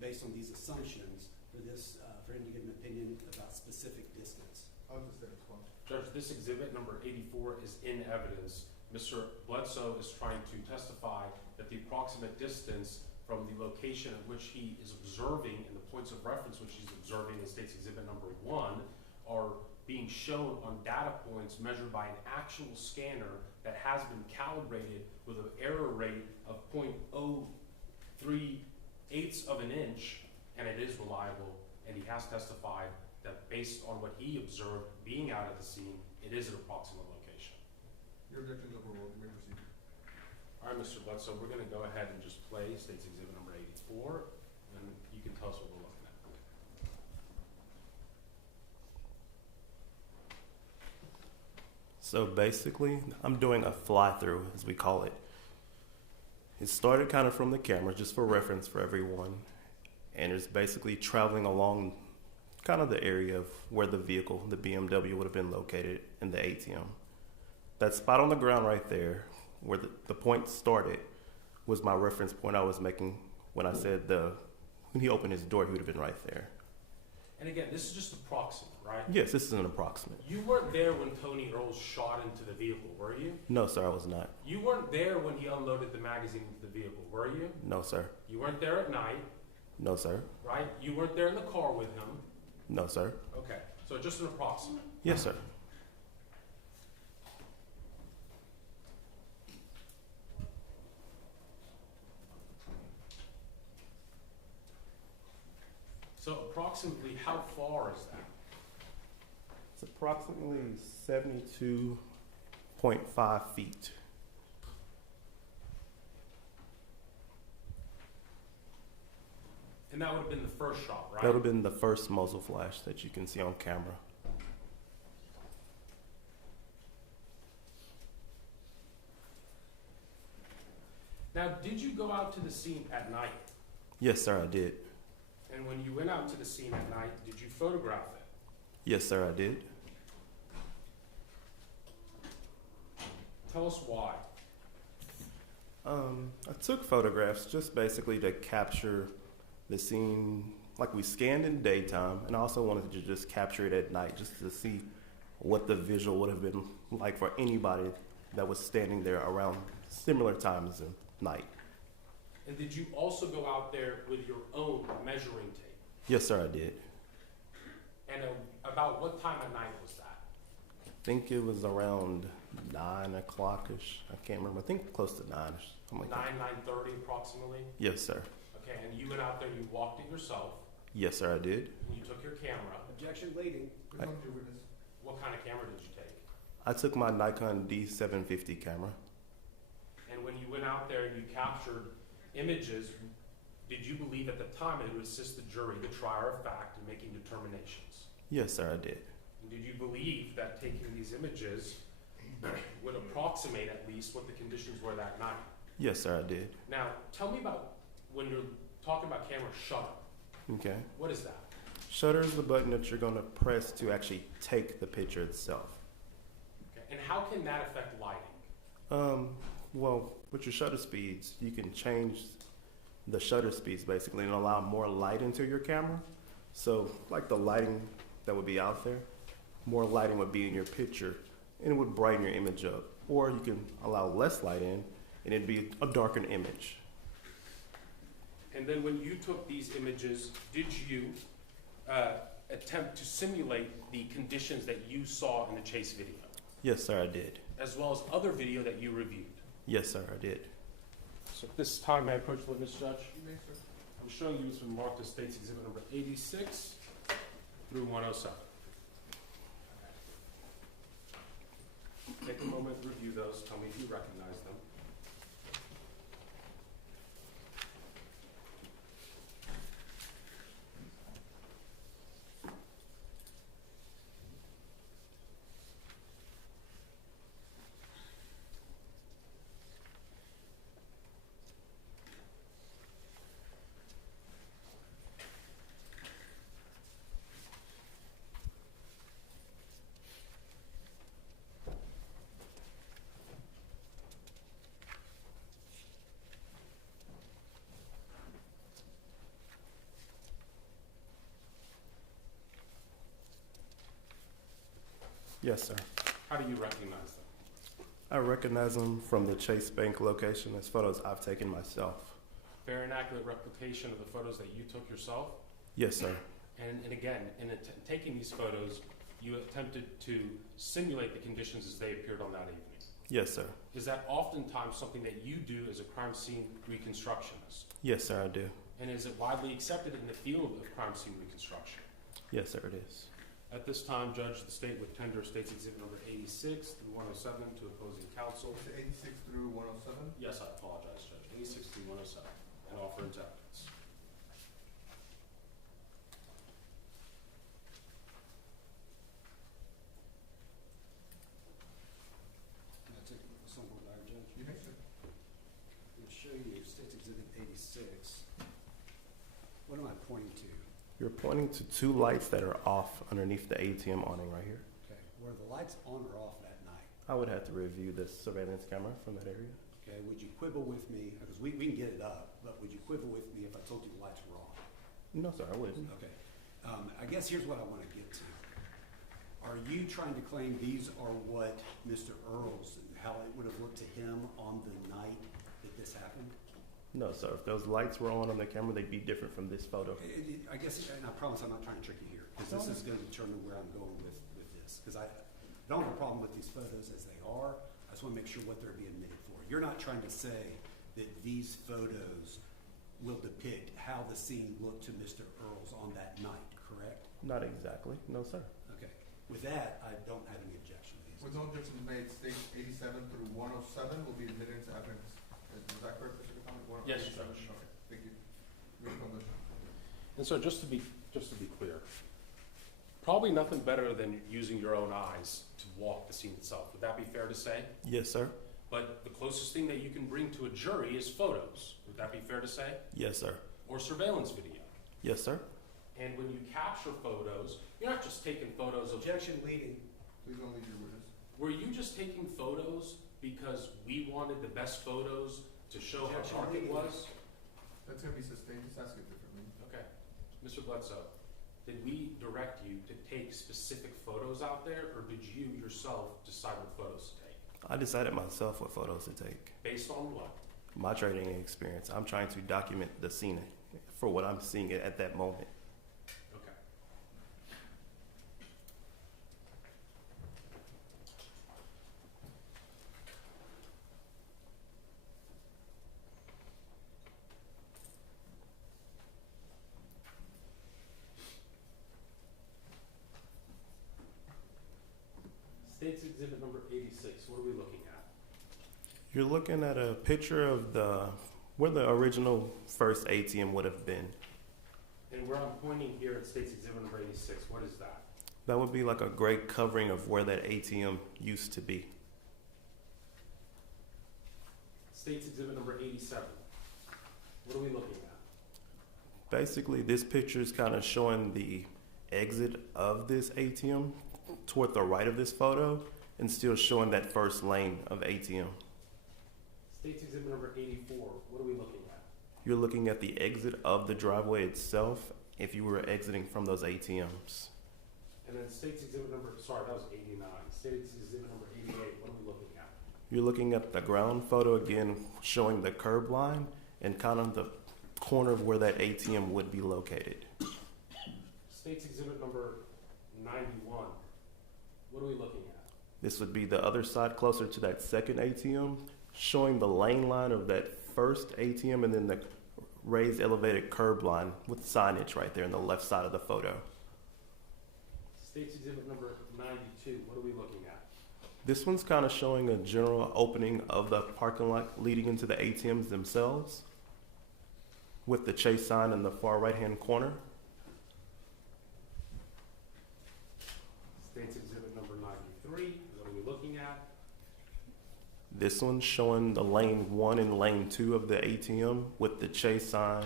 based on these assumptions for him to give an opinion about specific distance. I'll just respond. Judge, this exhibit number 84 is in evidence. Mr. Bledsoe is trying to testify that the approximate distance from the location at which he is observing and the points of reference which he's observing in State's Exhibit number 1 are being shown on data points measured by an actual scanner that has been calibrated with an error rate of 0.038 of an inch, and it is reliable, and he has testified that based on what he observed being out at the scene, it is an approximate location. Your objections overruled. You may proceed. All right, Mr. Bledsoe, we're going to go ahead and just play State's Exhibit number 84, and you can tell us what we're looking at. So basically, I'm doing a fly-through, as we call it. It started kind of from the camera, just for reference for everyone, and it's basically traveling along kind of the area of where the vehicle, the BMW, would have been located in the ATM. That spot on the ground right there, where the point started, was my reference point I was making when I said when he opened his door, he would have been right there. And again, this is just approximate, right? Yes, this is an approximate. You weren't there when Tony Earls shot into the vehicle, were you? No, sir, I was not. You weren't there when he unloaded the magazine into the vehicle, were you? No, sir. You weren't there at night, No, sir. right? You weren't there in the car with him. No, sir. Okay, so just an approximate. Yes, sir. So approximately how far is that? It's approximately 72.5 feet. And that would have been the first shot, right? That would have been the first muzzle flash that you can see on camera. Now, did you go out to the scene at night? Yes, sir, I did. And when you went out to the scene at night, did you photograph it? Yes, sir, I did. Tell us why. I took photographs just basically to capture the scene, like we scanned in daytime, and I also wanted to just capture it at night just to see what the visual would have been like for anybody that was standing there around similar times of night. And did you also go out there with your own measuring tape? Yes, sir, I did. And about what time of night was that? I think it was around 9 o'clock-ish. I can't remember. I think close to 9-ish. Something like that. 9:30 approximately? Yes, sir. Okay, and you went out there, you walked it yourself, Yes, sir, I did. and you took your camera. Objection leading. Please don't your witness. What kind of camera did you take? I took my Nikon D750 camera. And when you went out there and you captured images, did you believe at the time it would assist the jury, the trier of fact, in making determinations? Yes, sir, I did. And did you believe that taking these images would approximate at least what the conditions were that night? Yes, sir, I did. Now, tell me about when you're talking about camera shutter. Okay. What is that? Shutter is the button that you're going to press to actually take the picture itself. Okay. And how can that affect lighting? Well, with your shutter speeds, you can change the shutter speeds basically and allow more light into your camera. So, like the lighting that would be out there, more lighting would be in your picture and it would brighten your image up. Or you can allow less light in and it'd be a darkened image. And then when you took these images, did you attempt to simulate the conditions that you saw in the chase video, Yes, sir, I did. as well as other video that you reviewed? Yes, sir, I did. So at this time, may I approach the witness, Judge? You may, sir. I'm showing you what's been marked as State's Exhibit number 86 through 107. Take a moment to review those. Tell me if you recognize them. Yes, sir. How do you recognize them? I recognize them from the Chase Bank location as photos I've taken myself. Fair and accurate replication of the photos that you took yourself? Yes, sir. And again, in taking these photos, you attempted to simulate the conditions as they appeared on that evening. Yes, sir. Is that oftentimes something that you do as a crime scene reconstructionist? Yes, sir, I do. And is it widely accepted in the field of crime scene reconstruction? Yes, sir, it is. At this time, Judge, the state would tender State's Exhibit number 86 through 107 to opposing counsel. Is it 86 through 107? Yes, I apologize, Judge. 86 through 107, and offer its evidence. Can I take some more there, Judge? You may, sir. I'm gonna show you State's Exhibit 86. What am I pointing to? You're pointing to two lights that are off underneath the ATM awning right here. Okay, were the lights on or off that night? I would have to review this surveillance camera from that area. Okay, would you quibble with me, because we can get it up, but would you quibble with me if I told you the lights were on? No, sir, I wouldn't. Okay, I guess here's what I want to get to. Are you trying to claim these are what Mr. Earls, how it would have looked to him on the night that this happened? No, sir. If those lights were on the camera, they'd be different from this photo. I guess, and I promise I'm not trying to trick you here, because this is going to determine where I'm going with this. Because I don't have a problem with these photos as they are. I just want to make sure what they're being admitted for. You're not trying to say that these photos will depict how the scene looked to Mr. Earls on that night, correct? Not exactly. No, sir. Okay. With that, I don't have any objection to these. With no objections made, State 87 through 107 will be admitted into evidence. Is that correct, Mr. Capone? Yes, 87? Judge. Okay, thank you. Your permission. And so just to be clear, probably nothing better than using your own eyes to walk the scene itself. Would that be fair to say? Yes, sir. But the closest thing that you can bring to a jury is photos. Would that be fair to say? Yes, sir. Or surveillance video. Yes, sir. And when you capture photos, you're not just taking photos of. Objection leading. Please don't leave your witness. Were you just taking photos because we wanted the best photos to show how Objection dark it leading. was? That's gonna be sustained, just ask it differently. Okay. Mr. Bledsoe, did we direct you to take specific photos out there, or did you yourself decide what photos to take? I decided myself what photos to take. Based on what? My trading experience. I'm trying to document the scene for what I'm seeing at that moment. Okay. State's exhibit number 86, what are we looking at? You're looking at a picture of where the original first ATM would have been. And where I'm pointing here at State's exhibit number 86, what is that? That would be like a great covering of where that ATM used to be. State's exhibit number 87, what are we looking at? Basically, this picture is kind of showing the exit of this ATM toward the right of this photo and still showing that first lane of ATM. State's exhibit number 84, what are we looking at? You're looking at the exit of the driveway itself if you were exiting from those ATMs. And then State's exhibit number, sorry, that was 89. State's exhibit number 88, what are we looking at? You're looking at the ground photo again, showing the curb line and kind of the corner of where that ATM would be located. State's exhibit number 91, what are we looking at? This would be the other side closer to that second ATM, showing the lane line of that first ATM and then the raised elevated curb line with signage right there on the left side of the photo. State's exhibit number 92, what are we looking at? This one's kind of showing a general opening of the parking lot leading into the ATMs themselves with the Chase sign in the far right-hand corner. State's exhibit number 93, what are we looking at? This one's showing the lane 1 and lane 2 of the ATM with the Chase sign,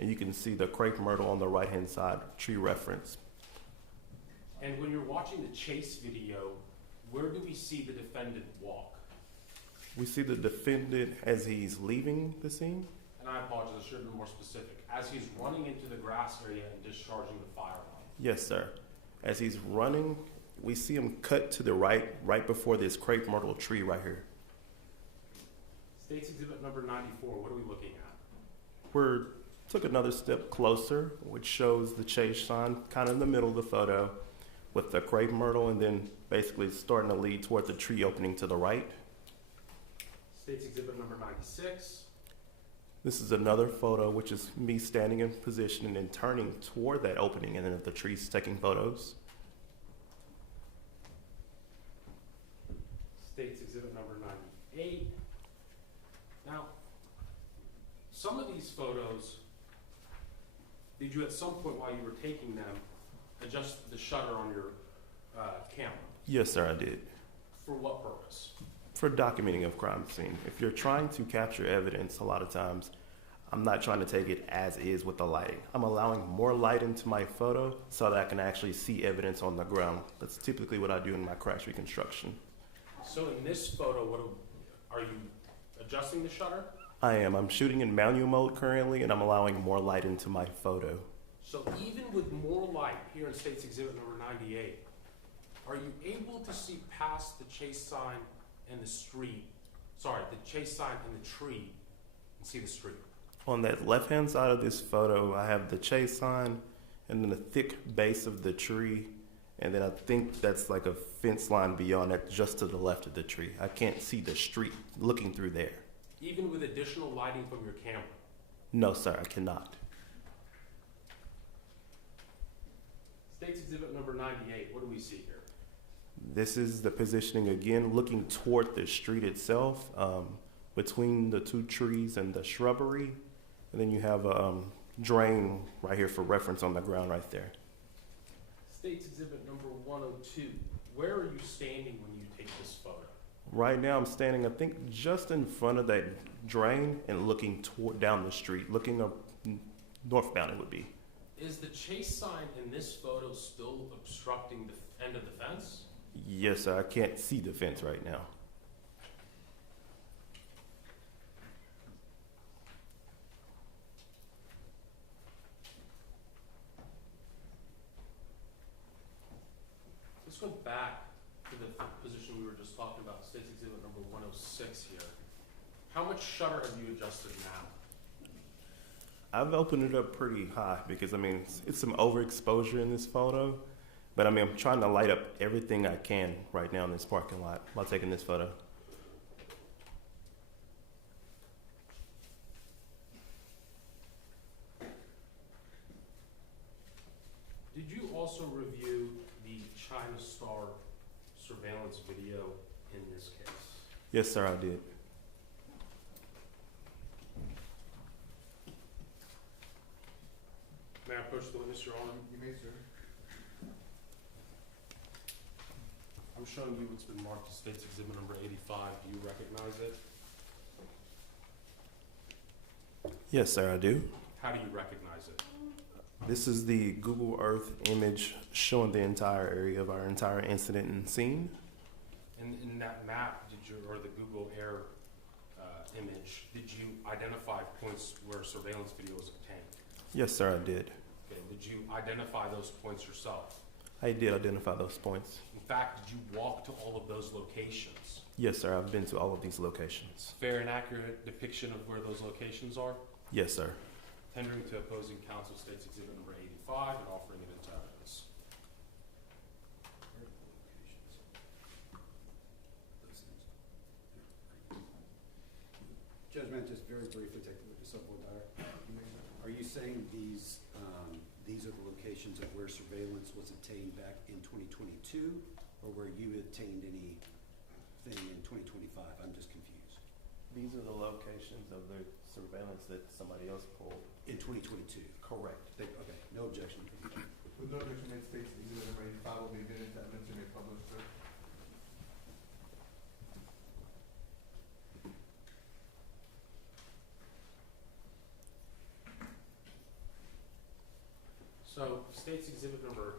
and you can see the crepe myrtle on the right-hand side, tree reference. And when you're watching the chase video, where do we see the defendant walk? We see the defendant as he's leaving the scene. And I apologize, I should have been more specific. As he's running into the grass area and discharging the firearm. Yes, sir. As he's running, we see him cut to the right before this crepe myrtle tree right here. State's exhibit number 94, what are we looking at? We took another step closer, which shows the Chase sign kind of in the middle of the photo with the crepe myrtle and then basically starting to lead toward the tree opening to the right. State's exhibit number 96. This is another photo, which is me standing in position and then turning toward that opening and then the trees taking photos. State's exhibit number 98. Now, some of these photos, did you at some point while you were taking them adjust the shutter on your camera? Yes, sir, I did. For what purpose? For documenting a crime scene. If you're trying to capture evidence, a lot of times, I'm not trying to take it as is with the lighting. I'm allowing more light into my photo so that I can actually see evidence on the ground. That's typically what I do in my crash reconstruction. So in this photo, are you adjusting the shutter? I am. I'm shooting in manual mode currently, and I'm allowing more light into my photo. So even with more light here in State's exhibit number 98, are you able to see past the Chase sign and the street, the Chase sign and the tree, and see the street? On that left-hand side of this photo, I have the Chase sign and then the thick base of the tree, and then I think that's like a fence line beyond that just to the left of the tree. I can't see the street looking through there. Even with additional lighting from your camera? No, sir, I cannot. State's exhibit number 98, what do we see here? This is the positioning again, looking toward the street itself, between the two trees and the shrubbery. And then you have a drain right here for reference on the ground right there. State's exhibit number 102, where are you standing when you take this photo? Right now, I'm standing, I think, just in front of that drain and looking down the street, looking up northbound. It would be. Is the chase sign in this photo still obstructing the end of the fence? Yes, sir. I can't see the fence right now. Let's go back to the position we were just talking about, State's Exhibit number 106 here. How much shutter have you adjusted now? I've opened it up pretty high because, I mean, it's some overexposure in this photo. But, I mean, I'm trying to light up everything I can right now in this parking lot while taking this photo. Did you also review the China Star surveillance video in this case? Yes, sir, I did. May I approach the witness, Your Honor? You may, sir. I'm showing you what's been marked as State's Exhibit number 85. Do you recognize it? Yes, sir, I do. How do you recognize it? This is the Google Earth image showing the entire area of our entire incident and scene. In that map, or the Google Air image, did you identify points where surveillance video was obtained? Yes, sir, I did. Okay. Did you identify those points yourself? I did identify those points. In fact, did you walk to all of those locations? Yes, sir, I've been to all of these locations. Fair and accurate depiction of where those locations are? Yes, sir. Tendering to opposing counsel State's Exhibit number 85 and offering it into evidence. Judge, may I just very briefly take the witness up a little better? Are you saying these are the locations of where surveillance was obtained back in 2022, or where you obtained anything in 2025? I'm just confused. These are the locations of the surveillance that somebody else pulled. In 2022? Correct. Okay, no objection. With no objection made, State's Exhibit number 85 will be admitted to evidence and made public, sir. So, State's Exhibit number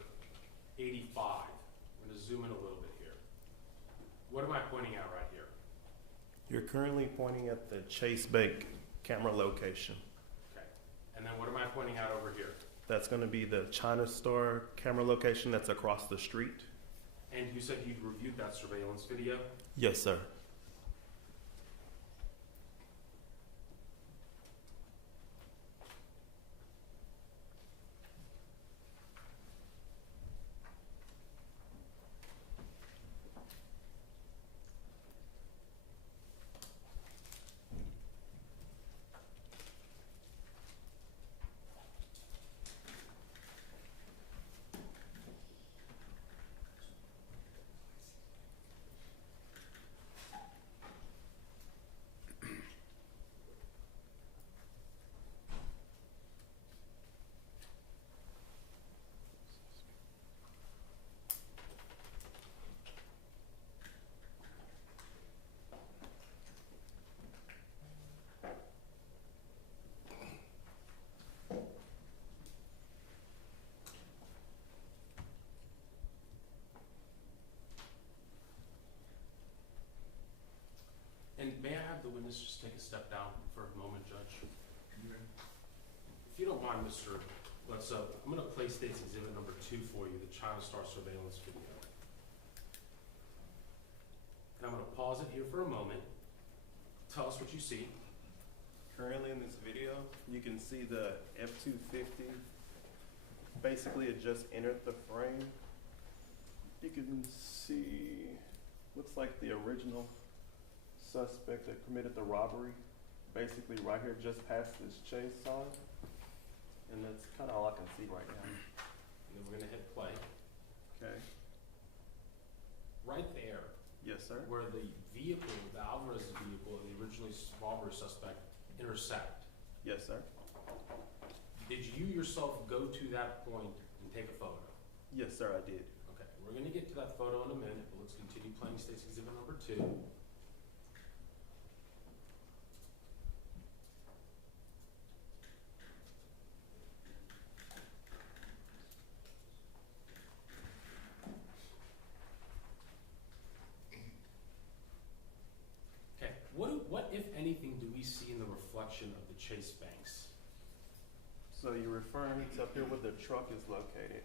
85. I'm going to zoom in a little bit here. What am I pointing at right here? You're currently pointing at the Chase Bank camera location. Okay. And then what am I pointing at over here? That's going to be the China Star camera location that's across the street. And you said you'd reviewed that surveillance video? Yes, sir. And may I have the witness just take a step down for a moment, Judge? You may. If you don't mind, Mr. Let's, I'm going to play State's Exhibit number 2 for you, the China Star surveillance video. And I'm going to pause it here for a moment. Tell us what you see. Currently in this video, you can see the F-250. Basically, it just entered the frame. You can see, looks like the original suspect that committed the robbery. Basically right here, just past this chase sign. And that's kind of all I can see right now. And then we're going to hit play. Okay. Right there, Yes, sir. where the vehicle, the Alvarez vehicle, the originally robbery suspect, intersect. Yes, sir. Did you yourself go to that point and take a photo? Yes, sir, I did. Okay, we're going to get to that photo in a minute, but let's continue playing State's Exhibit number 2. anything, do we see in the reflection of the Chase banks? So you're referring to up here where the truck is located.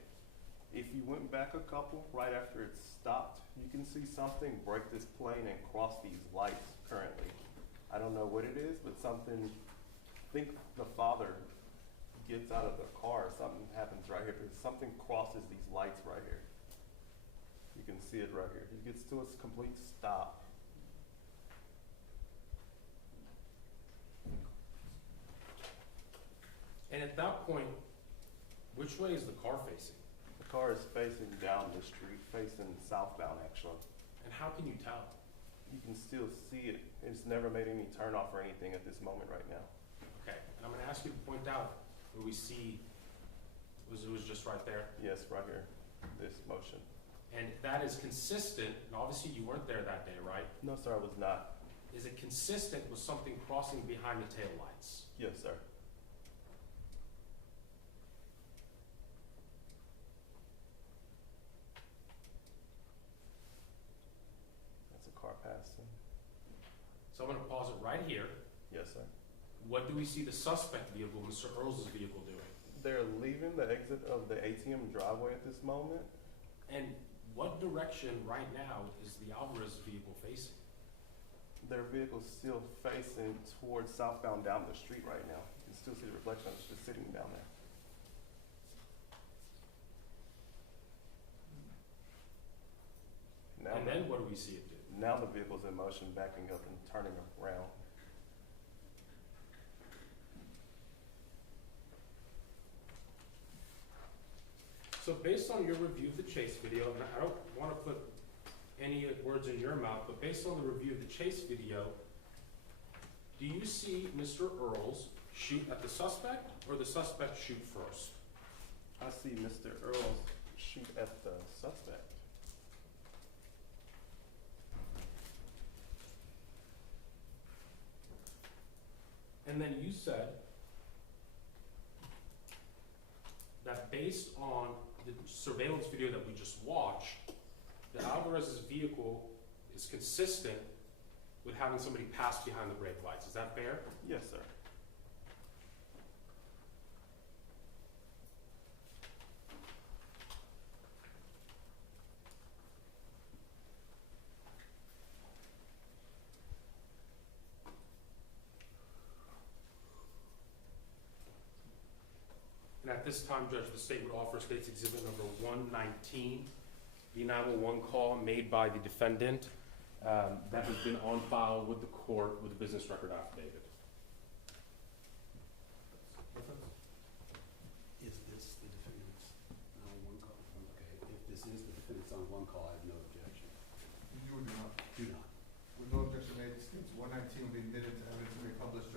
If you went back a couple, right after it stopped, you can see something break this plane and cross these lights currently. I don't know what it is, but something, I think the father gets out of the car, something happens right here, because something crosses these lights right here. You can see it right here. He gets to a complete stop. And at that point, which way is the car facing? The car is facing down the street, facing southbound actually. And how can you tell? You can still see it. It's never made any turn off or anything at this moment right now. Okay, and I'm gonna ask you to point out where we see, it was just right there? Yes, right here, this motion. And that is consistent, and obviously you weren't there that day, right? No, sir, I was not. Is it consistent with something crossing behind the taillights? Yes, sir. That's a car passing. So I'm gonna pause it right here. Yes, sir. What do we see the suspect vehicle, Mr. Earls' vehicle, doing? They're leaving the exit of the ATM driveway at this moment. And what direction right now is the Alvarez vehicle facing? Their vehicle's still facing towards southbound down the street right now. You can still see the reflection of it just sitting down there. Now And then what do we see it do? now the vehicle's in motion, backing up and turning around. So based on your review of the chase video, and I don't want to put any words in your mouth, but based on the review of the chase video, do you see Mr. Earls shoot at the suspect or the suspect shoot first? I see Mr. Earls shoot at the suspect. And then you said that based on the surveillance video that we just watched, that Alvarez's vehicle is consistent with having somebody pass behind the brake lights. Is that fair? Yes, sir. And at this time, Judge, the state would offer State's Exhibit number 119, the 911 call made by the defendant that has been on file with the court with the business record affidavit. Is this the defendant's one call? Okay, if this is the defendant's on one call, I have no objection. You do not. Do not. With no objection made, states 119 will be admitted to evidence to be published.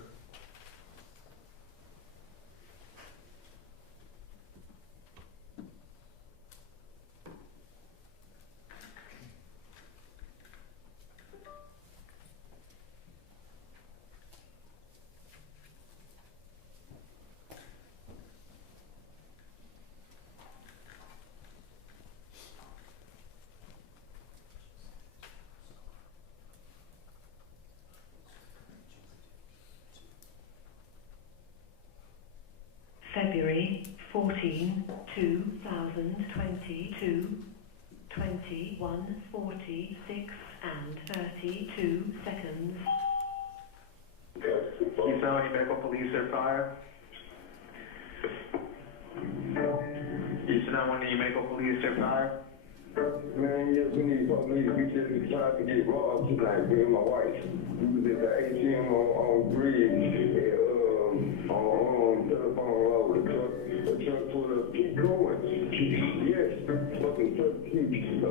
February 14, 2022, 21:46 and 32 seconds. You found any medical police or fire? You should not want any medical police or fire? Man, yes, we need police. We just been trying to get robbed tonight, me and my wife. We was at the ATM on Bridge, on telephone road. The truck pulled up. Keep going. Yes, fucking truck keep. A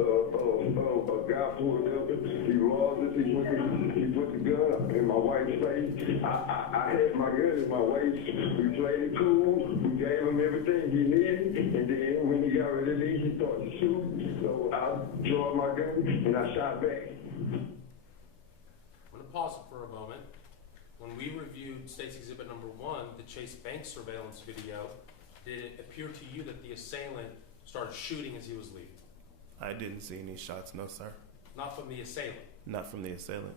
guy pulled up. He robbed us. He put the gun up in my wife's face. I had my gun in my waist. We played it cool. We gave him everything he needed. And then when he got ready to leave, he started to shoot. So I drew my gun and I shot back. I'm going to pause it for a moment. When we reviewed State's Exhibit number 1, the Chase Bank surveillance video, did it appear to you that the assailant started shooting as he was leaving? I didn't see any shots, no, sir. Not from the assailant. Not from the assailant.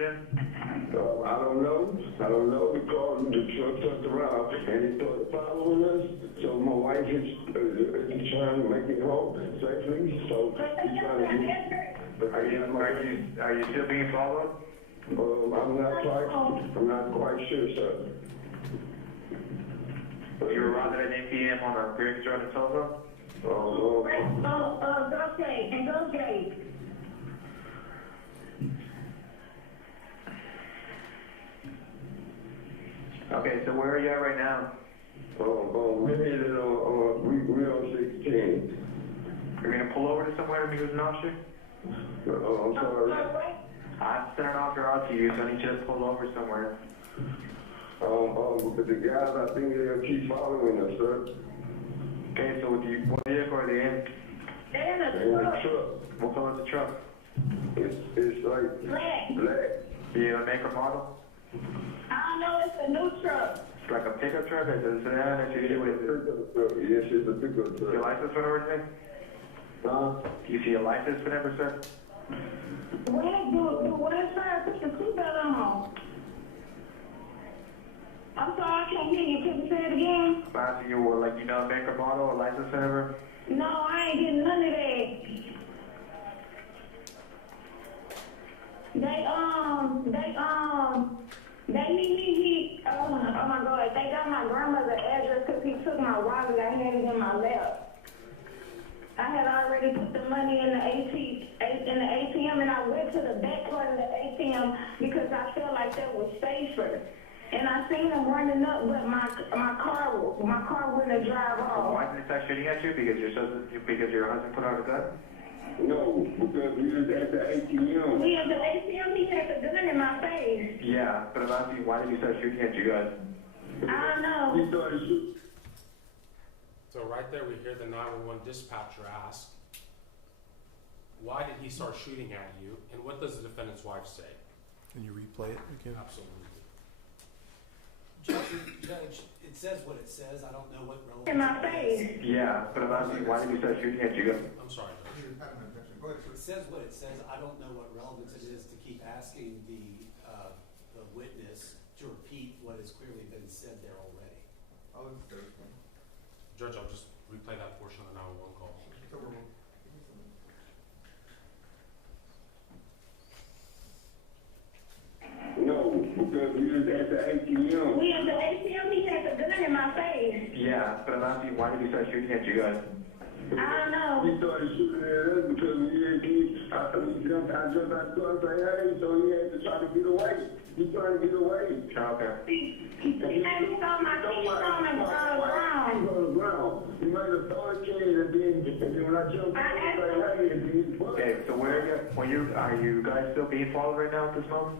I don't know. I don't know because the truck turned around and he started following us. So my wife is trying to make it home safely. So she's trying to get. Are you still being followed? I'm not quite sure, sir. You arrived at 8 p.m. on a Griggs Road in Tulsa? Go straight and go straight. Okay, so where are you at right now? We're headed on 16. You're gonna pull over to somewhere to meet with an officer? I'm sorry. I sent an officer out to you, so I need you to pull over somewhere. But the guys, I think they'll keep following us, sir. Okay, so what vehicle are they in? They're in a truck. What color is the truck? It's like black. Do you have a make or model? I don't know, it's a new truck. It's like a pickup truck, or is it a sedan, or is it a Yes, it's a pickup truck. Your license plate number, sir? Do you see a license plate number, sir? What is that? Put the seatbelt on. I'm sorry, I can't hear you. Could you say it again? I'm asking you, like, you know, a make or model or license plate number? No, I ain't getting none of that. They need me, oh my God, they got my grandmother's address because he took my wallet. I had it in my lap. I had already put the money in the ATM, and I went to the back part of the ATM because I felt like that was safer. And I seen them running up, but my car wouldn't drive off. Why did they start shooting at you? Because your husband put out a gun? No, because we was at the ATM. We at the ATM, he had the gun in my face. Yeah, but I'm asking, why did he start shooting at you guys? I don't know. He started shooting. So right there, we hear the 911 dispatcher ask, why did he start shooting at you? And what does the defendant's wife say? Can you replay it again? Absolutely. Judge, it says what it says. I don't know what relevance. In my face. Yeah, but I'm asking, why did he start shooting at you guys? I'm sorry, Judge. It says what it says. I don't know what relevance it is to keep asking the witness to repeat what has clearly been said there already. Judge, I'll just replay that portion of the 911 call. No, because we was at the ATM. We at the ATM, he had the gun in my face. Yeah, but I'm asking, why did he start shooting at you guys? I don't know. He started shooting at us because I jumped out the car and said, hey, so he had to try to get away. He's trying to get away. Okay. He saw my feet on the ground. He's on the ground. He made a third change and then when I jumped out, I said, hey, and he's okay, so are you guys still being followed right now at this moment?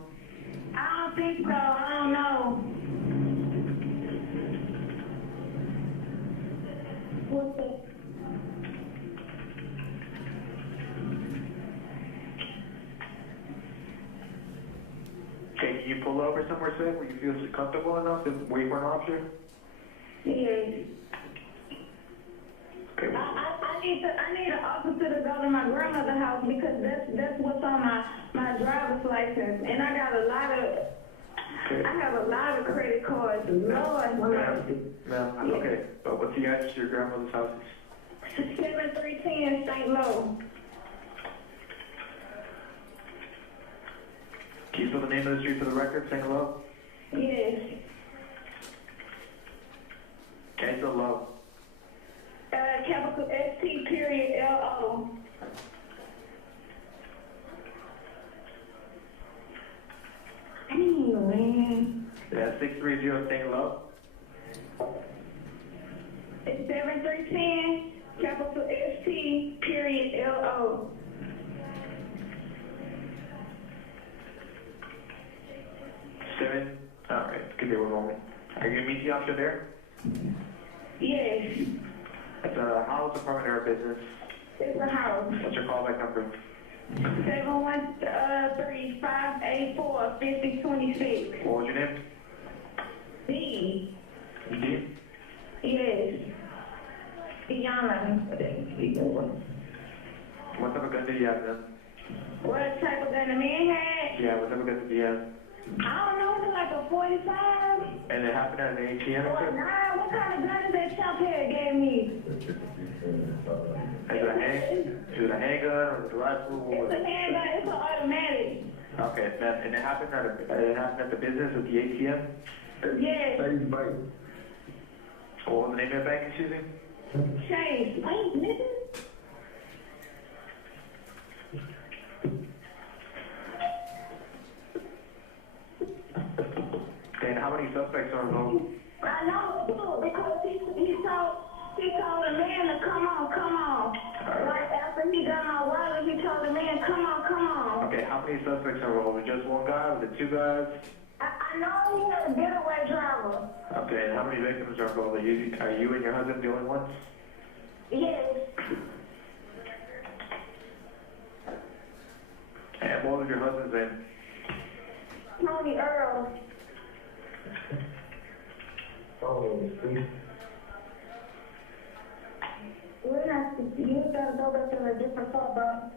I don't think so. I don't know. What's that? Okay, can you pull over somewhere safe where you feel comfortable enough to wait for an officer? Yes. Okay. I need an officer to go to my grandmother's house because that's what's on my driver's license, and I got I have a lot of credit cards. Lord, Ma'am, okay, but what's the address to your grandmother's house? 7310 St. Lo. Can you spell the name of the street for the record, St. Lo? Yes. Okay, so Lo. Capital ST period LO. Dang, man. Yeah, 630 St. Lo. It's 7310 capital ST period LO. Alright, give me one moment. Are you going to meet the officer there? Yes. It's a house, apartment, or a business. It's a house. What's your callback number? 713-584-5026. What was your name? D. D? Yes. Diana. What type of gun do you have then? What type of gun the man had? Yeah, whatever good did you have? I don't know, it was like a 45 And it happened at an ATM? or a 9. What kind of gun is that chump here gave me? Is it a handgun or a rifle? It's a handgun, it's an automatic. Okay, and it happened at the business with the ATM? Yes. What was the name of the bank, excuse me? Chase. Wait, nigga. And how many suspects are involved? I know too, because he told the man to come on. Right after he got my wallet, he told the man, come on. Okay, how many suspects are involved? Was it just one guy? Was it two guys? I know he had a getaway driver. Okay, and how many victims are involved? Are you and your husband the only ones? Yes. And what was your husband's name? Tony Earls. You gotta go back to a different spot, bro.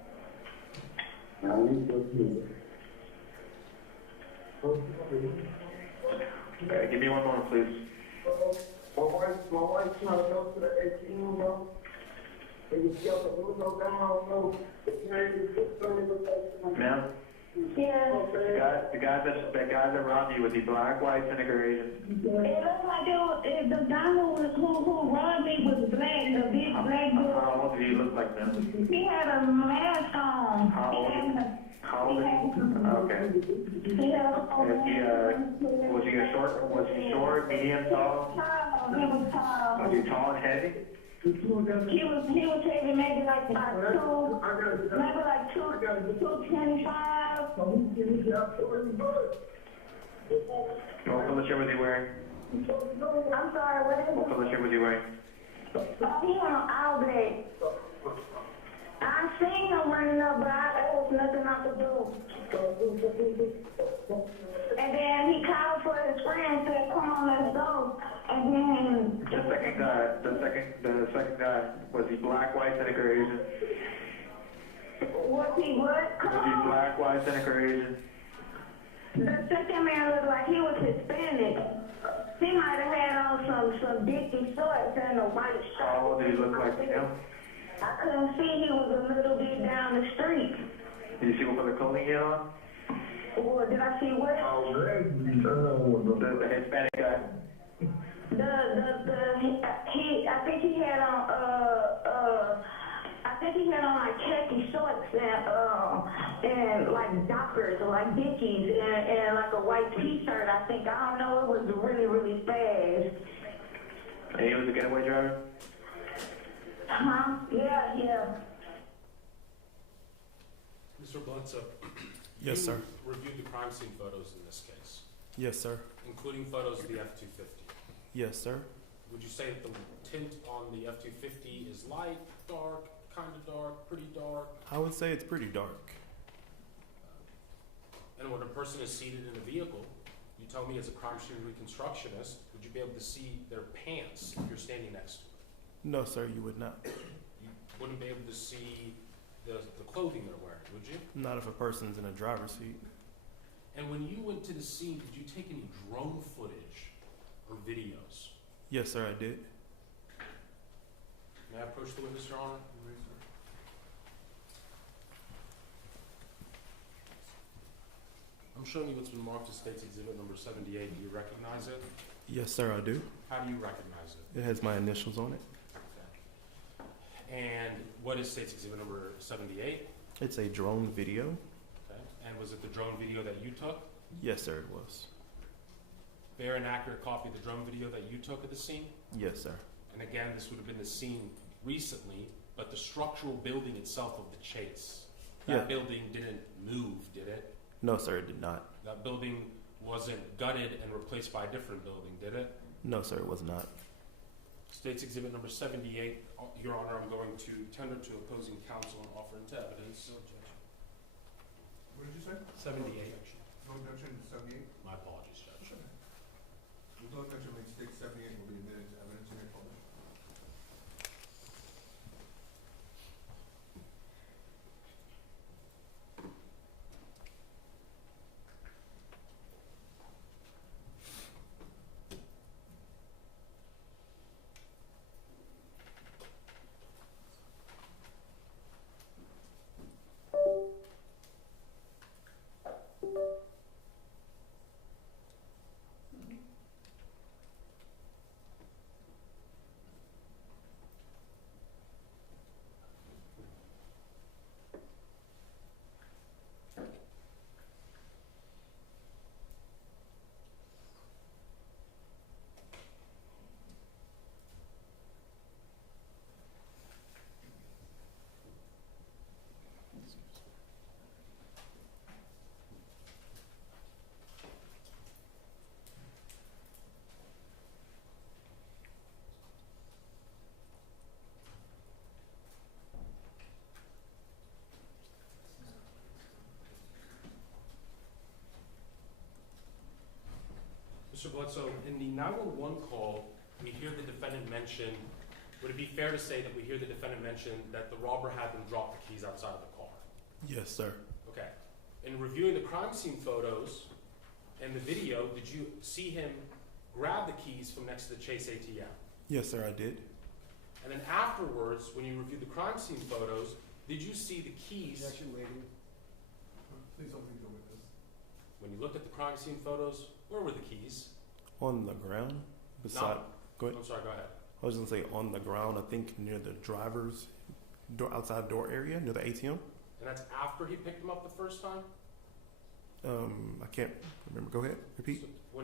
Okay, give me one moment, please. My wife trying to go to the ATM, bro. It was just a window down, bro. Ma'am? Yeah. The guys that robbed you with the black, white, vinegar agent. It looked like the guy who robbed me was black, the big black dude. How old do you look like, ma'am? He had a mask on. How old is he? Okay. He had a Was he short, medium, tall? Tall. He was tall. Was he tall and heavy? He was heavy, maybe like 225. What color shirt was he wearing? I'm sorry, what is it? What color shirt was he wearing? He on all black. I seen him running up, but there was nothing I could do. And then he called for his friend, said, "Come on, let's go." And then The second guy, was he black, white, vinegar Asian? was he what? Come Was he on. black, white, vinegar Asian? The second man looked like he was Hispanic. He might have had on some dicky shorts and a white shirt. How old did he look like to you? I couldn't see, he was a little bit down the street. Did you see what color clothing he had on? Or did I see what? The Hispanic guy. I think he had on like khaki shorts and like Dockers or like Dickies and like a white t-shirt. I don't know, it was really, really fast. And he was a getaway driver? Huh? Yeah. Mr. Bledsoe. Yes, sir. You reviewed the crime scene photos in this case, Yes, sir. including photos of the F-250. Yes, sir. Would you say that the tint on the F-250 is light, dark, kind of dark, pretty dark? I would say it's pretty dark. And when a person is seated in a vehicle, you tell me as a crime scene reconstructionist, would you be able to see their pants if you're standing next to it? No, sir, you would not. You wouldn't be able to see the clothing they're wearing, would you? Not if a person's in a driver's seat. And when you went to the scene, did you take any drone footage or videos? Yes, sir, I did. May I approach the witness, Your Honor? I'm showing you what's been marked as State's Exhibit number 78. Do you recognize it? Yes, sir, I do. How do you recognize it? It has my initials on it. Okay. And what is State's Exhibit number 78? It's a drone video. Okay. And was it the drone video that you took? Yes, sir, it was. Fair and accurate copy of the drone video that you took at the scene? Yes, sir. And again, this would have been the scene recently, but the structural building itself of the chase, that building didn't move, did it? No, sir, it did not. That building wasn't gutted and replaced by a different building, did it? No, sir, it was not. State's Exhibit number 78, Your Honor, I'm going to tender to opposing counsel and offer into evidence. What did you say? 78. No objection to 78? My apologies, Judge. With no objection, late state 78 will be admitted to evidence in your public. Mr. Bledsoe, in the 911 call, we hear the defendant mention, would it be fair to say that we hear the defendant mention that the robber had them drop the keys outside of the car? Yes, sir. Okay. In reviewing the crime scene photos and the video, did you see him grab the keys from next to the Chase ATM? Yes, sir, I did. And then afterwards, when you reviewed the crime scene photos, did you see the keys? Objection waiting. Please don't leave the witness. When you looked at the crime scene photos, where were the keys? On the ground? Beside. Go ahead. I'm sorry, go ahead. I was gonna say on the ground, I think near the driver's door, outside door area, near the ATM. And that's after he picked them up the first time? I can't remember. Go ahead. Repeat. So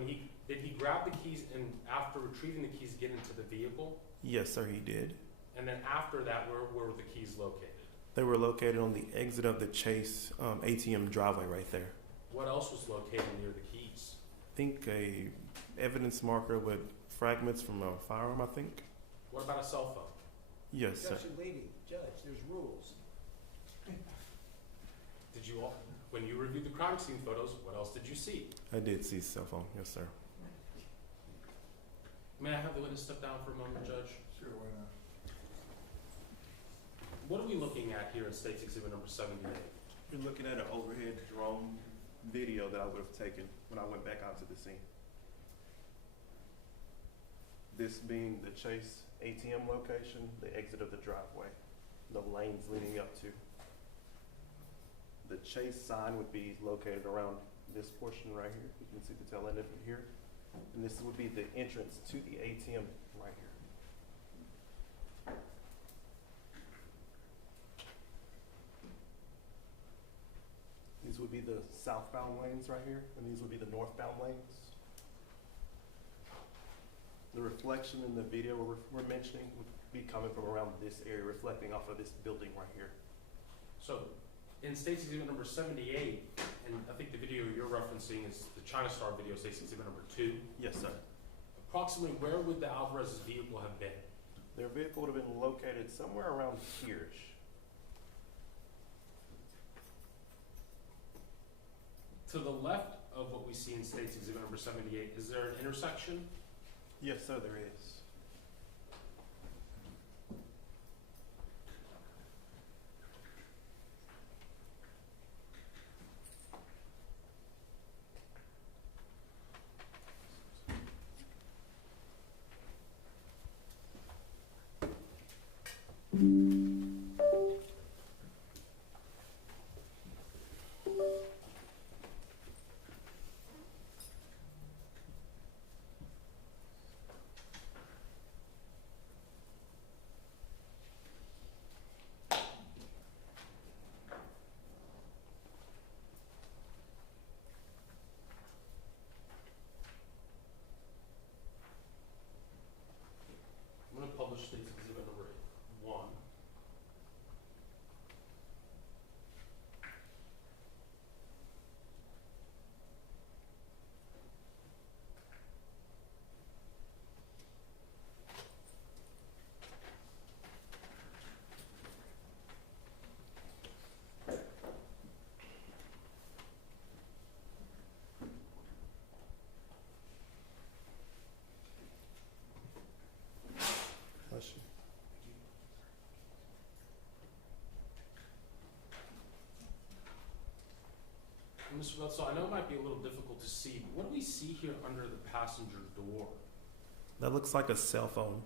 did he grab the keys and after retrieving the keys get into the vehicle? Yes, sir, he did. And then after that, where were the keys located? They were located on the exit of the Chase ATM driveway right there. What else was located near the keys? I think a evidence marker with fragments from a firearm, I think. What about a cell phone? Yes, sir. Objection waiting. Judge, there's rules. Did you all, when you reviewed the crime scene photos, what else did you see? I did see cell phone. Yes, sir. May I have the witness step down for a moment, Judge? Sure, why not? What are we looking at here in State's Exhibit number 78? You're looking at an overhead drone video that I would have taken when I went back out to the scene. This being the Chase ATM location, the exit of the driveway, the lanes leading up to. The Chase sign would be located around this portion right here. You can see the tail end of it here. And this would be the entrance to the ATM right here. These would be the southbound lanes right here, and these would be the northbound lanes. The reflection in the video we're mentioning would be coming from around this area, reflecting off of this building right here. So, in State's Exhibit number 78, and I think the video you're referencing is the China Star video, State's Exhibit number 2. Yes, sir. Approximately where would the Alvarez's vehicle have been? Their vehicle would have been located somewhere around here-ish. To the left of what we see in State's Exhibit number 78, is there an intersection? Yes, sir, there is. I'm going to publish State's Exhibit number 1. Bless you. Mr. Bledsoe, I know it might be a little difficult to see, but what do we see here under the passenger door? That looks like a cell phone.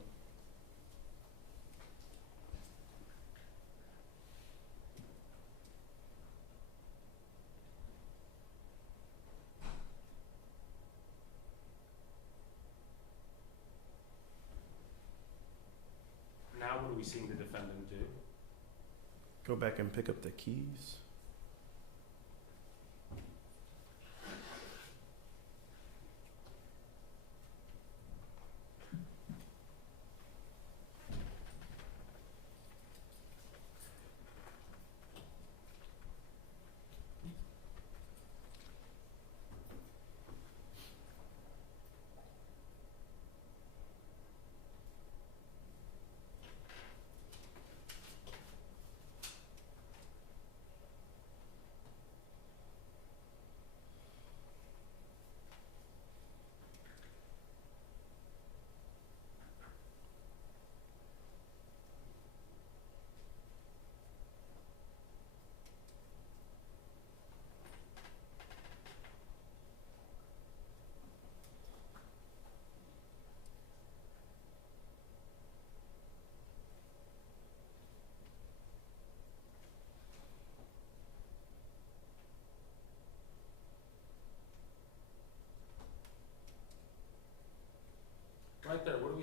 Now what are we seeing the defendant do? Go back and pick up the keys.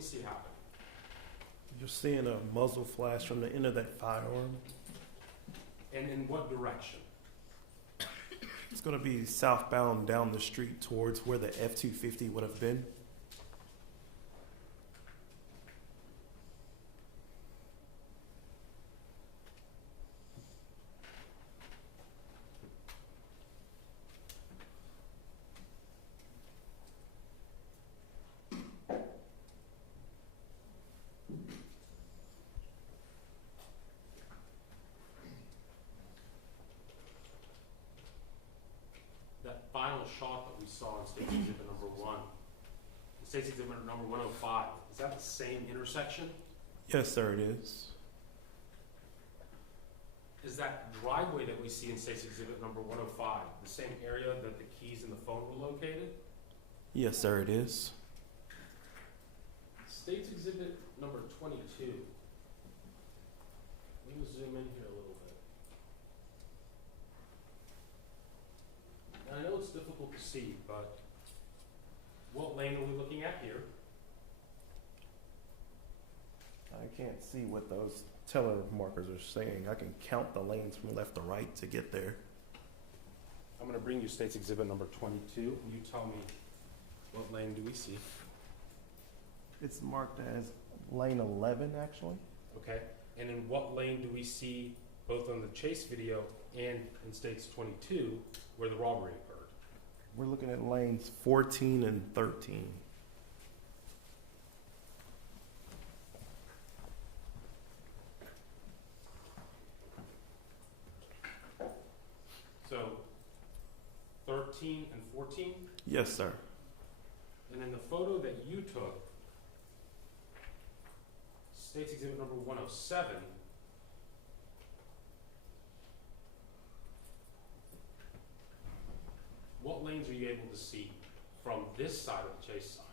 we see happen? You're seeing a muzzle flash from the end of that firearm. And in what direction? It's going to be southbound down the street towards where the F-250 would have been. That final shot that we saw in State's Exhibit number 1, State's Exhibit number 105, is that the same intersection? Yes, sir, it is. Is that driveway that we see in State's Exhibit number 105 the same area that the keys and the phone were located? Yes, sir, it is. State's Exhibit number 22. Let me zoom in here a little bit. And I know it's difficult to see, but what lane are we looking at here? I can't see what those teller markers are saying. I can count the lanes from left to right to get there. I'm going to bring you State's Exhibit number 22, and you tell me what lane do we see. It's marked as lane 11, actually. Okay, and in what lane do we see both on the chase video and in State's 22 where the robbery occurred? We're looking at lanes 14 and 13. So 13 and 14? Yes, sir. And in the photo that you took, State's Exhibit number 107, what lanes are you able to see from this side of the chase side?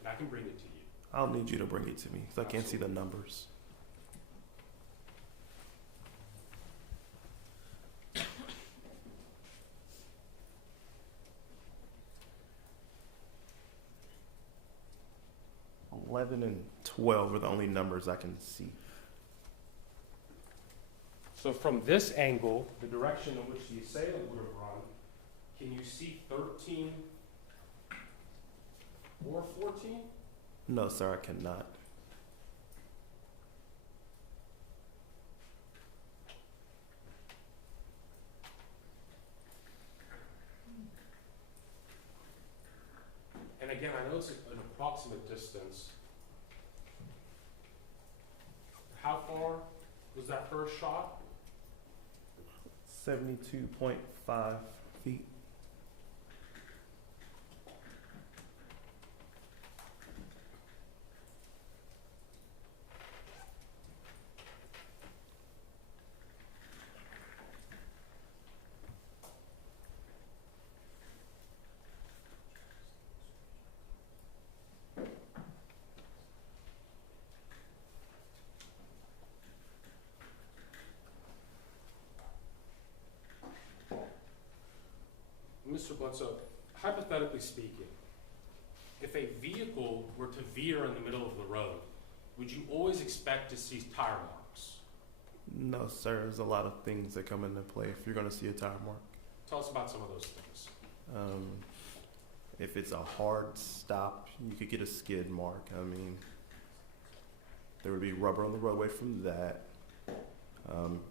And I can bring it to you. I'll need you to bring it to me because I can't see the numbers. $11 and 12 are the only numbers I can see. So from this angle, the direction in which the assailant would have run, can you see 13 or 14? No, sir, I cannot. And again, I know it's an approximate distance. How far was that first shot? 72.5 feet. Mr. Bledsoe, hypothetically speaking, if a vehicle were to veer in the middle of the road, would you always expect to see tire marks? No, sir. There's a lot of things that come into play if you're going to see a tire mark. Tell us about some of those things. If it's a hard stop, you could get a skid mark. I mean, there would be rubber on the roadway from that.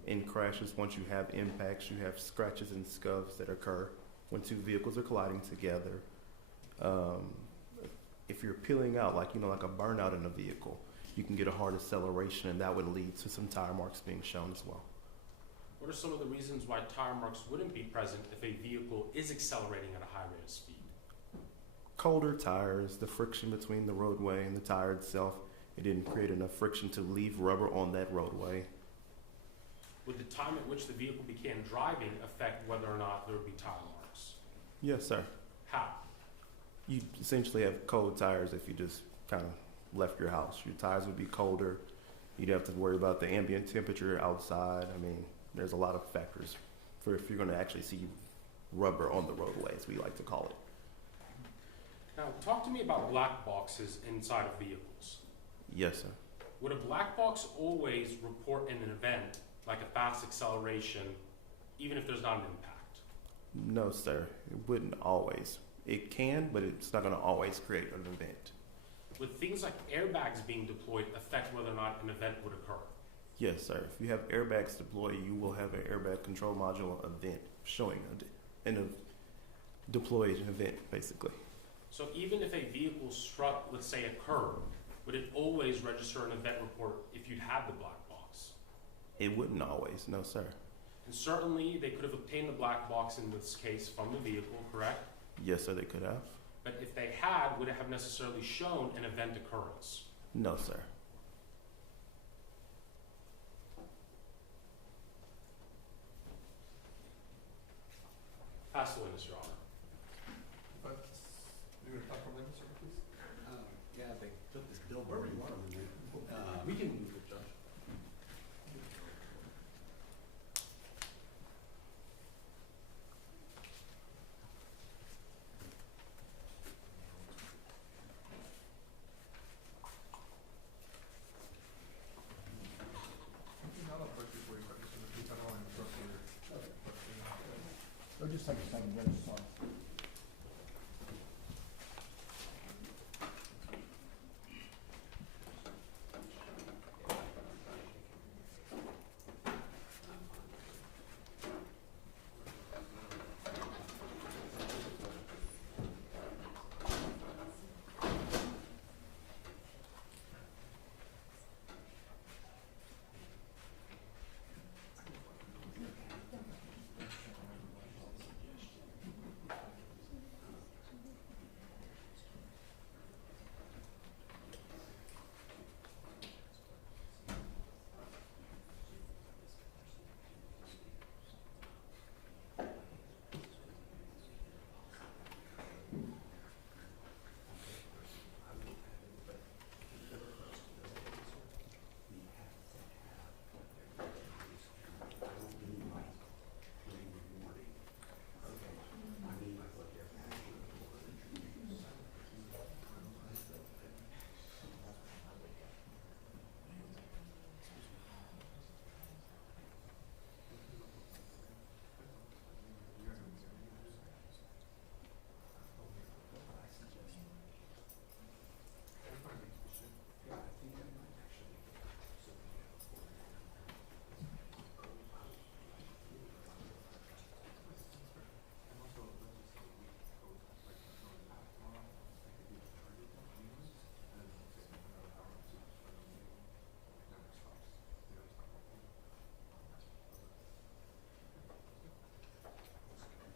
In crashes, once you have impacts, you have scratches and scuffs that occur when two vehicles are colliding together. If you're peeling out, like a burnout in a vehicle, you can get a hard acceleration, and that would lead to some tire marks being shown as well. What are some of the reasons why tire marks wouldn't be present if a vehicle is accelerating at a high rate of speed? Colder tires, the friction between the roadway and the tire itself, it didn't create enough friction to leave rubber on that roadway. Would the time at which the vehicle began driving affect whether or not there would be tire marks? Yes, sir. How? You essentially have cold tires if you just kind of left your house. Your tires would be colder. You'd have to worry about the ambient temperature outside. I mean, there's a lot of factors for if you're going to actually see rubber on the roadway, as we like to call it. Now, talk to me about black boxes inside of vehicles. Yes, sir. Would a black box always report an event, like a fast acceleration, even if there's not an impact? No, sir. It wouldn't always. It can, but it's not going to always create an event. Would things like airbags being deployed affect whether or not an event would occur? Yes, sir. If you have airbags deployed, you will have an airbag control module event showing a deployed event, basically. So even if a vehicle struck, let's say, a curb, would it always register an event report if you'd had the black box? It wouldn't always, no, sir. And certainly, they could have obtained the black box in this case from the vehicle, correct? Yes, sir, they could have. But if they had, would it have necessarily shown an event occurrence? No, sir. Pass the witness, Your Honor. But, you want to talk from witness, sir, please? Yeah, they took this billboard. Where do you want them? We can move it, Judge. Or just take a second, Judge, sorry.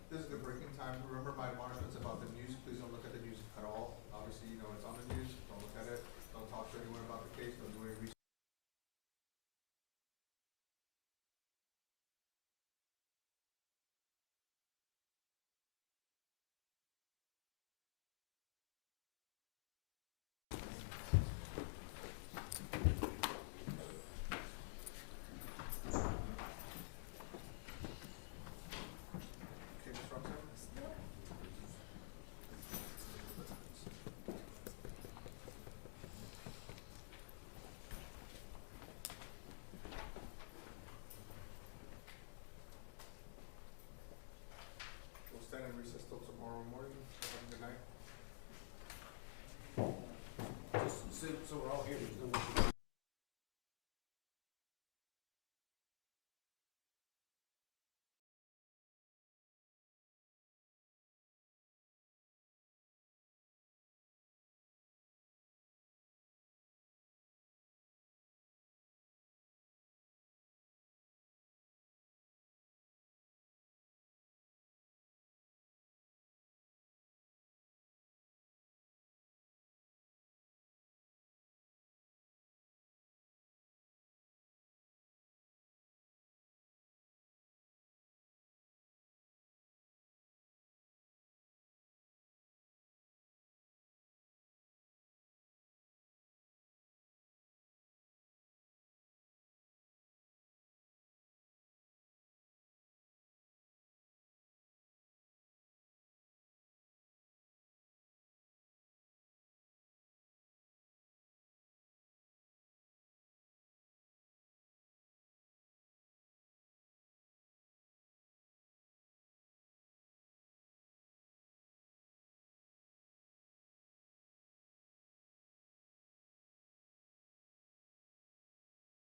This is the breaking time. Remember my admonishments about the news. Please don't look at the news at all. Obviously, you know it's on the news. Don't look at it. Don't talk to anyone about the case. Don't do any research. Okay, Ms. Roxanne? We'll stand in recess till tomorrow morning. Have a good night. So we're all here to